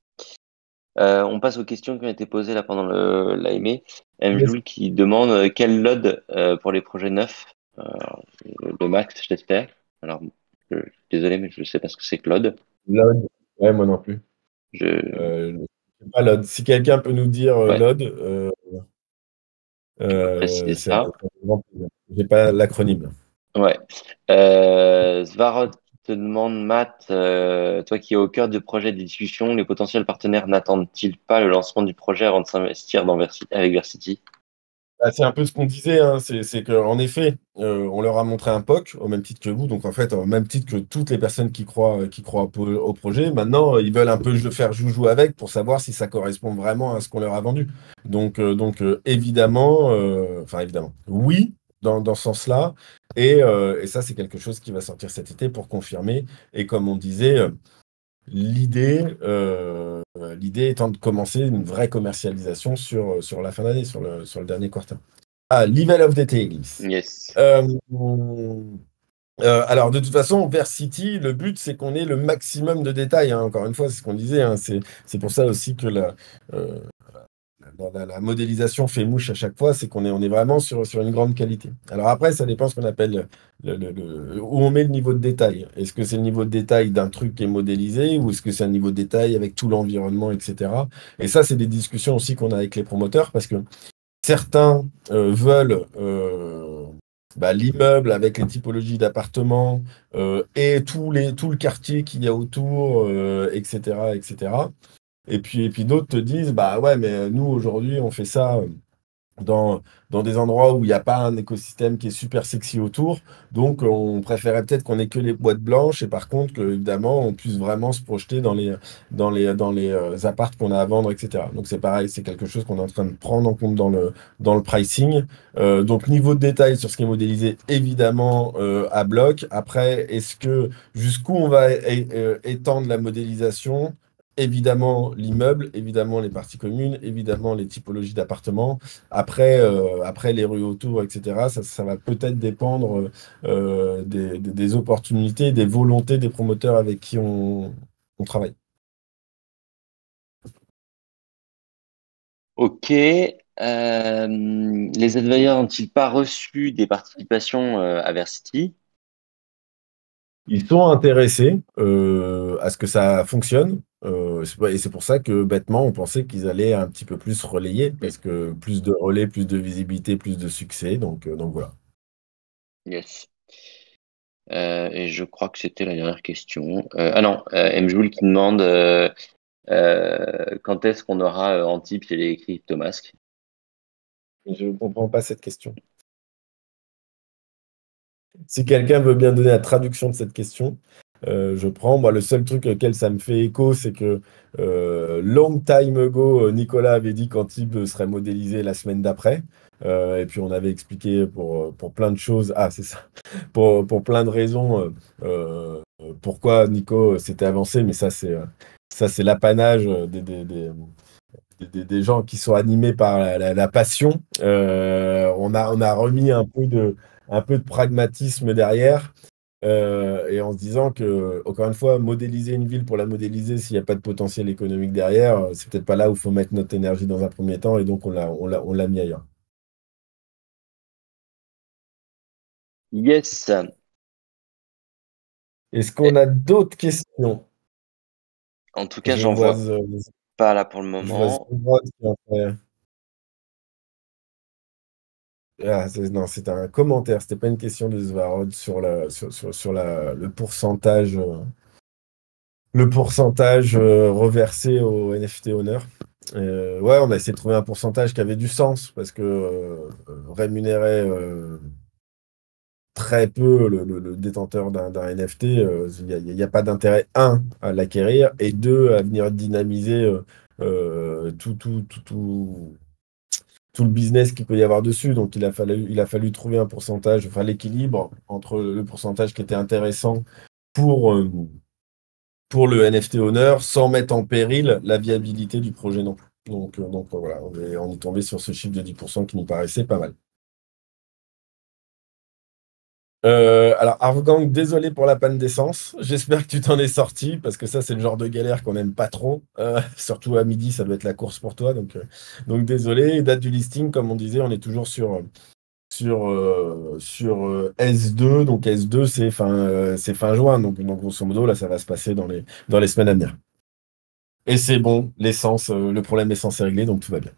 On passe aux questions qui ont été posées là pendant l'AME. Yes. Mjoul qui demande quel load pour les projets neufs, euh, le max, je l'espère. Alors, désolé, mais je ne sais pas ce que c'est que load. Lod, ouais, moi non plus. Je, Je sais pas, Lod. Si quelqu'un peut nous dire ouais, Lod, je peux préciser c'est un ça. grand plaisir. J'ai pas l'acronyme. Ouais. Svarod te demande, Matt, toi qui es au cœur du projet des discussions, les potentiels partenaires n'attendent-ils pas le lancement du projet avant de s'investir avec Versity? C'est un peu ce qu'on disait, hein, c'est qu'en effet, on leur a montré un POC au même titre que vous, donc en fait, au même titre que toutes les personnes qui croient au projet. Maintenant, ils veulent un peu faire joujou avec pour savoir si ça correspond vraiment à ce qu'on leur a vendu. Donc évidemment, enfin évidemment, oui, dans ce sens-là. Et ça, c'est quelque chose qui va sortir cet été pour confirmer. Et comme on disait, l'idée étant de commencer une vraie commercialisation sur la fin d'année, sur le dernier quartal. Ah, level of details. Yes. Euh, alors, de toute façon, vers City, le but, c'est qu'on ait le maximum de détails, hein. Encore une fois, c'est ce qu'on disait, hein. C'est pour ça aussi que euh, la modélisation fait mouche à chaque fois, c'est qu'on est vraiment sur une grande qualité. Alors après, ça dépend ce qu'on appelle où on met le niveau de détail. Est-ce que c'est le niveau de détail d'un truc qui est modélisé ou est-ce que c'est un niveau de détail avec tout l'environnement, etc. Et ça, c'est des discussions aussi qu'on a avec les promoteurs parce que certains veulent l'immeuble avec les typologies d'appartements et tout le quartier qu'il y a autour, etc., etc. Et puis d'autres te disent, bah ouais, mais nous aujourd'hui, on fait ça dans, dans des endroits où il n'y a pas un écosystème qui est super sexy autour. Donc, on préférait peut-être qu'on ait que les boîtes blanches et par contre, que, évidemment, on puisse vraiment se projeter dans les apparts qu'on a à vendre, etc. Donc, c'est pareil, c'est quelque chose qu'on est en train de prendre en compte dans le pricing. Donc, niveau de détail sur ce qui est modélisé, évidemment, à bloc. Après, jusqu'où on va étendre la modélisation? Évidemment, l'immeuble, évidemment, les parties communes, évidemment, les typologies d'appartements. Après, les rues autour, etc., ça va peut-être dépendre des opportunités, des volontés des promoteurs avec qui on travaille. Ok. Les advisors n'ont-ils pas reçu des participations à Versity? Ils sont intéressés à ce que ça fonctionne. Et c'est pour ça que bêtement, on pensait qu'ils allaient un petit peu plus relayer, parce que plus de relais, plus de visibilité, plus de succès. Donc voilà. Yes. Et je crois que c'était la dernière question. Ah non, Mjoul qui demande quand est-ce qu'on aura Antip et les cryptomasques? Je ne comprends pas cette question. Si quelqu'un veut bien donner la traduction de cette question, je prends. Moi, le seul truc auquel ça me fait écho, c'est que long time ago, Nicolas avait dit qu'Antibes serait modélisé la semaine d'après. Et puis on avait expliqué pour plein de choses. Ah, c'est ça. Pour plein de raisons, pourquoi Nico s'était avancé. Mais ça, c'est l'apanage des gens qui sont animés par la passion. On a remis un peu de pragmatisme derrière, et en se disant que, encore une fois, modéliser une ville pour la modéliser, s'il n'y a pas de potentiel économique derrière, c'est peut-être pas là où il faut mettre notre énergie dans un premier temps, et donc on l'a mis ailleurs. Yes. Est-ce Eh, qu'on a d'autres questions? En tout cas, Je j'en vois, vois pas là pour le je vois moment. Zumrod qui en fait. Ah, non, c'était un commentaire, c'était pas une question de Svarod sur le pourcentage. Reversé au NFT owner. Ouais, on a essayé de trouver un pourcentage qui avait du sens parce que rémunérer très peu le détenteur d'un NFT, il n'y a pas d'intérêt, un, à l'acquérir et deux, à venir dynamiser tout le business qu'il peut y avoir dessus. Donc, il a fallu trouver un pourcentage, enfin l'équilibre entre le pourcentage qui était intéressant pour, euh, pour le NFT owner sans mettre en péril la viabilité du projet non plus. Donc, voilà, on est tombé sur ce chiffre de 10% qui nous paraissait pas mal. Alors, Arvgang, désolé pour la panne d'essence. J'espère que tu t'en es sorti parce que ça, c'est le genre de galère qu'on n'aime pas trop. Surtout à midi, ça doit être la course pour toi. Donc désolé. Et date du listing, comme on disait, on est toujours sur S2. Donc S2, c'est fin juin. Donc grosso modo, là, ça va se passer dans les semaines à venir. Et c'est bon, l'essence, le problème essence est réglé, donc tout va bien.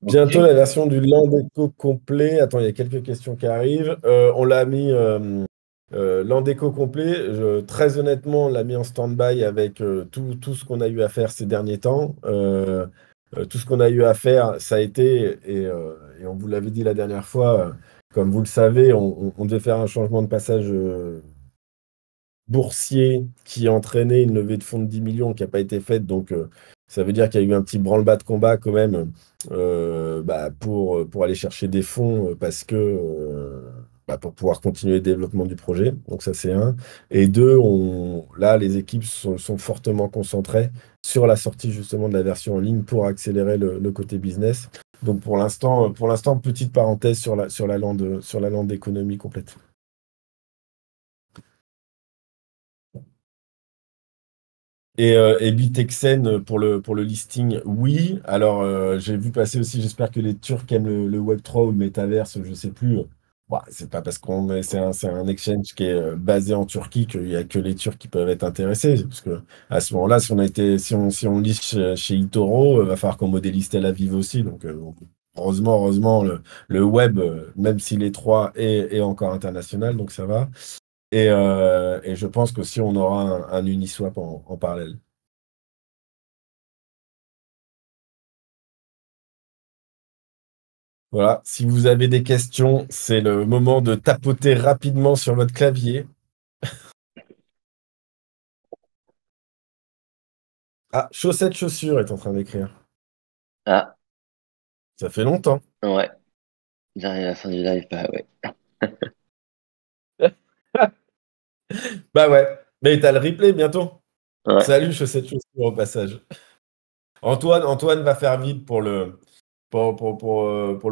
Bientôt Ok. la version du Landeco complet. Attends, il y a quelques questions qui arrivent. On l'a mis Landeco complet. Très honnêtement, on l'a mis en stand-by avec tout ce qu'on a eu à faire ces derniers temps. Tout ce qu'on a eu à faire, ça a été, et on vous l'avait dit la dernière fois, comme vous le savez, on devait faire un changement de passage boursier qui entraînait une levée de fonds de 10 millions qui n'a pas été faite. Donc, ça veut dire qu'il y a eu un petit branle-bas de combat quand même pour aller chercher des fonds parce que pour pouvoir continuer le développement du projet. Donc, ça, c'est un. Et deux, là, les équipes sont fortement concentrées sur la sortie justement de la version en ligne pour accélérer le côté business. Donc, pour l'instant, petite parenthèse sur la lande d'économie complète. Et Bitexen pour le listing, oui. Alors, j'ai vu passer aussi, j'espère que les Turcs aiment le Web3 ou le métaverse, je sais plus. Bah, c'est pas parce c'est un exchange qui est basé en Turquie qu'il n'y a que les Turcs qui peuvent être intéressés. Parce que à ce moment-là, si on liste chez eToro, va falloir qu'on modélise Tel Aviv aussi. Donc, heureusement, le web, même si les trois est encore international, donc ça va. Et je pense que si on aura un Uniswap en parallèle. Voilà, si vous avez des questions, c'est le moment de tapoter rapidement sur votre clavier. Ah, chaussette, chaussure est en train d'écrire. Ah, Ça fait longtemps. ouais. J'arrive à la fin du live, bah ouais. Bah ouais, mais t'as le replay bientôt. Ouais, Salut, chaussette, chaussure au passage. Antoine va faire vite pour le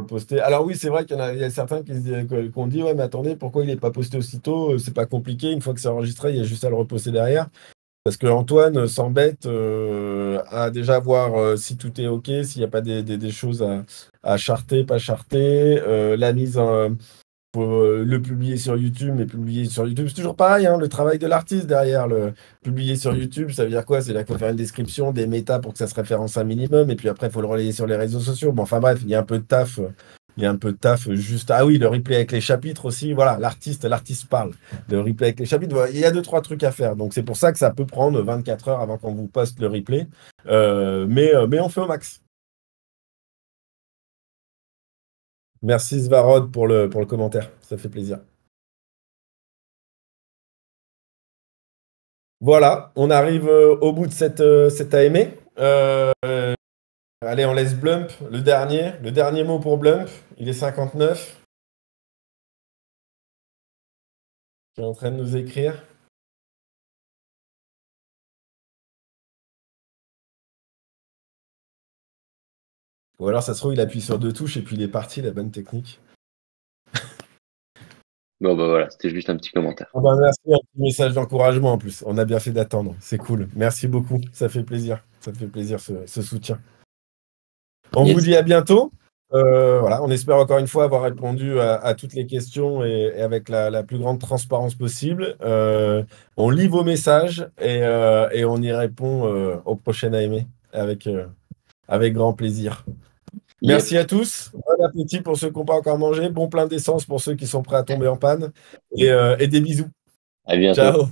poster. Alors oui, c'est vrai il y a certains qui ont dit, ouais, mais attendez, pourquoi il n'est pas posté aussitôt? C'est pas compliqué, une fois que c'est enregistré, il y a juste à le reposter derrière. Parce que Antoine s'embête à déjà voir si tout est OK, s'il n'y a pas des choses à charter, pas charter. La mise pour le publier sur YouTube, mais publier sur YouTube, c'est toujours pareil, hein, le travail de l'artiste derrière. Le publier sur YouTube, ça veut dire quoi? C'est là qu'il faut faire une description, des méta pour que ça se référence un minimum, et puis après, il faut le relayer sur les réseaux sociaux. Bon, enfin bref, il y a un peu de taf. Il y a un peu de taf juste. Ah oui, le replay avec les chapitres aussi. Voilà, l'artiste parle. Le replay avec les chapitres. Voilà, il y a deux, trois trucs à faire. Donc c'est pour ça que ça peut prendre 24 heures avant qu'on vous poste le replay. Mais on fait au max. Merci Svarod pour le commentaire. Ça fait plaisir. Voilà, on arrive au bout de cette AMA. Allez, on laisse Blump, le dernier mot pour Blump. Il est 59, qui est en train de nous écrire. Ou alors ça se trouve, il appuie sur deux touches et puis il est parti, la bonne technique. bon, bah voilà, c'était juste un petit commentaire. Ah bah merci, un petit message d'encouragement en plus. On a bien fait d'attendre. C'est cool. Merci beaucoup. Ça fait plaisir. Ça fait plaisir ce soutien. On vous Yes. dit à bientôt. Voilà, on espère encore une fois avoir répondu à toutes les questions et avec la plus grande transparence possible. On lit vos messages et on y répond au prochain AMA avec grand plaisir. Yep. Merci à tous. Bon appétit pour ceux qui n'ont pas encore mangé. Bon plein d'essence pour ceux qui sont prêts à tomber en panne. Et des bisous. À bientôt. Ciao.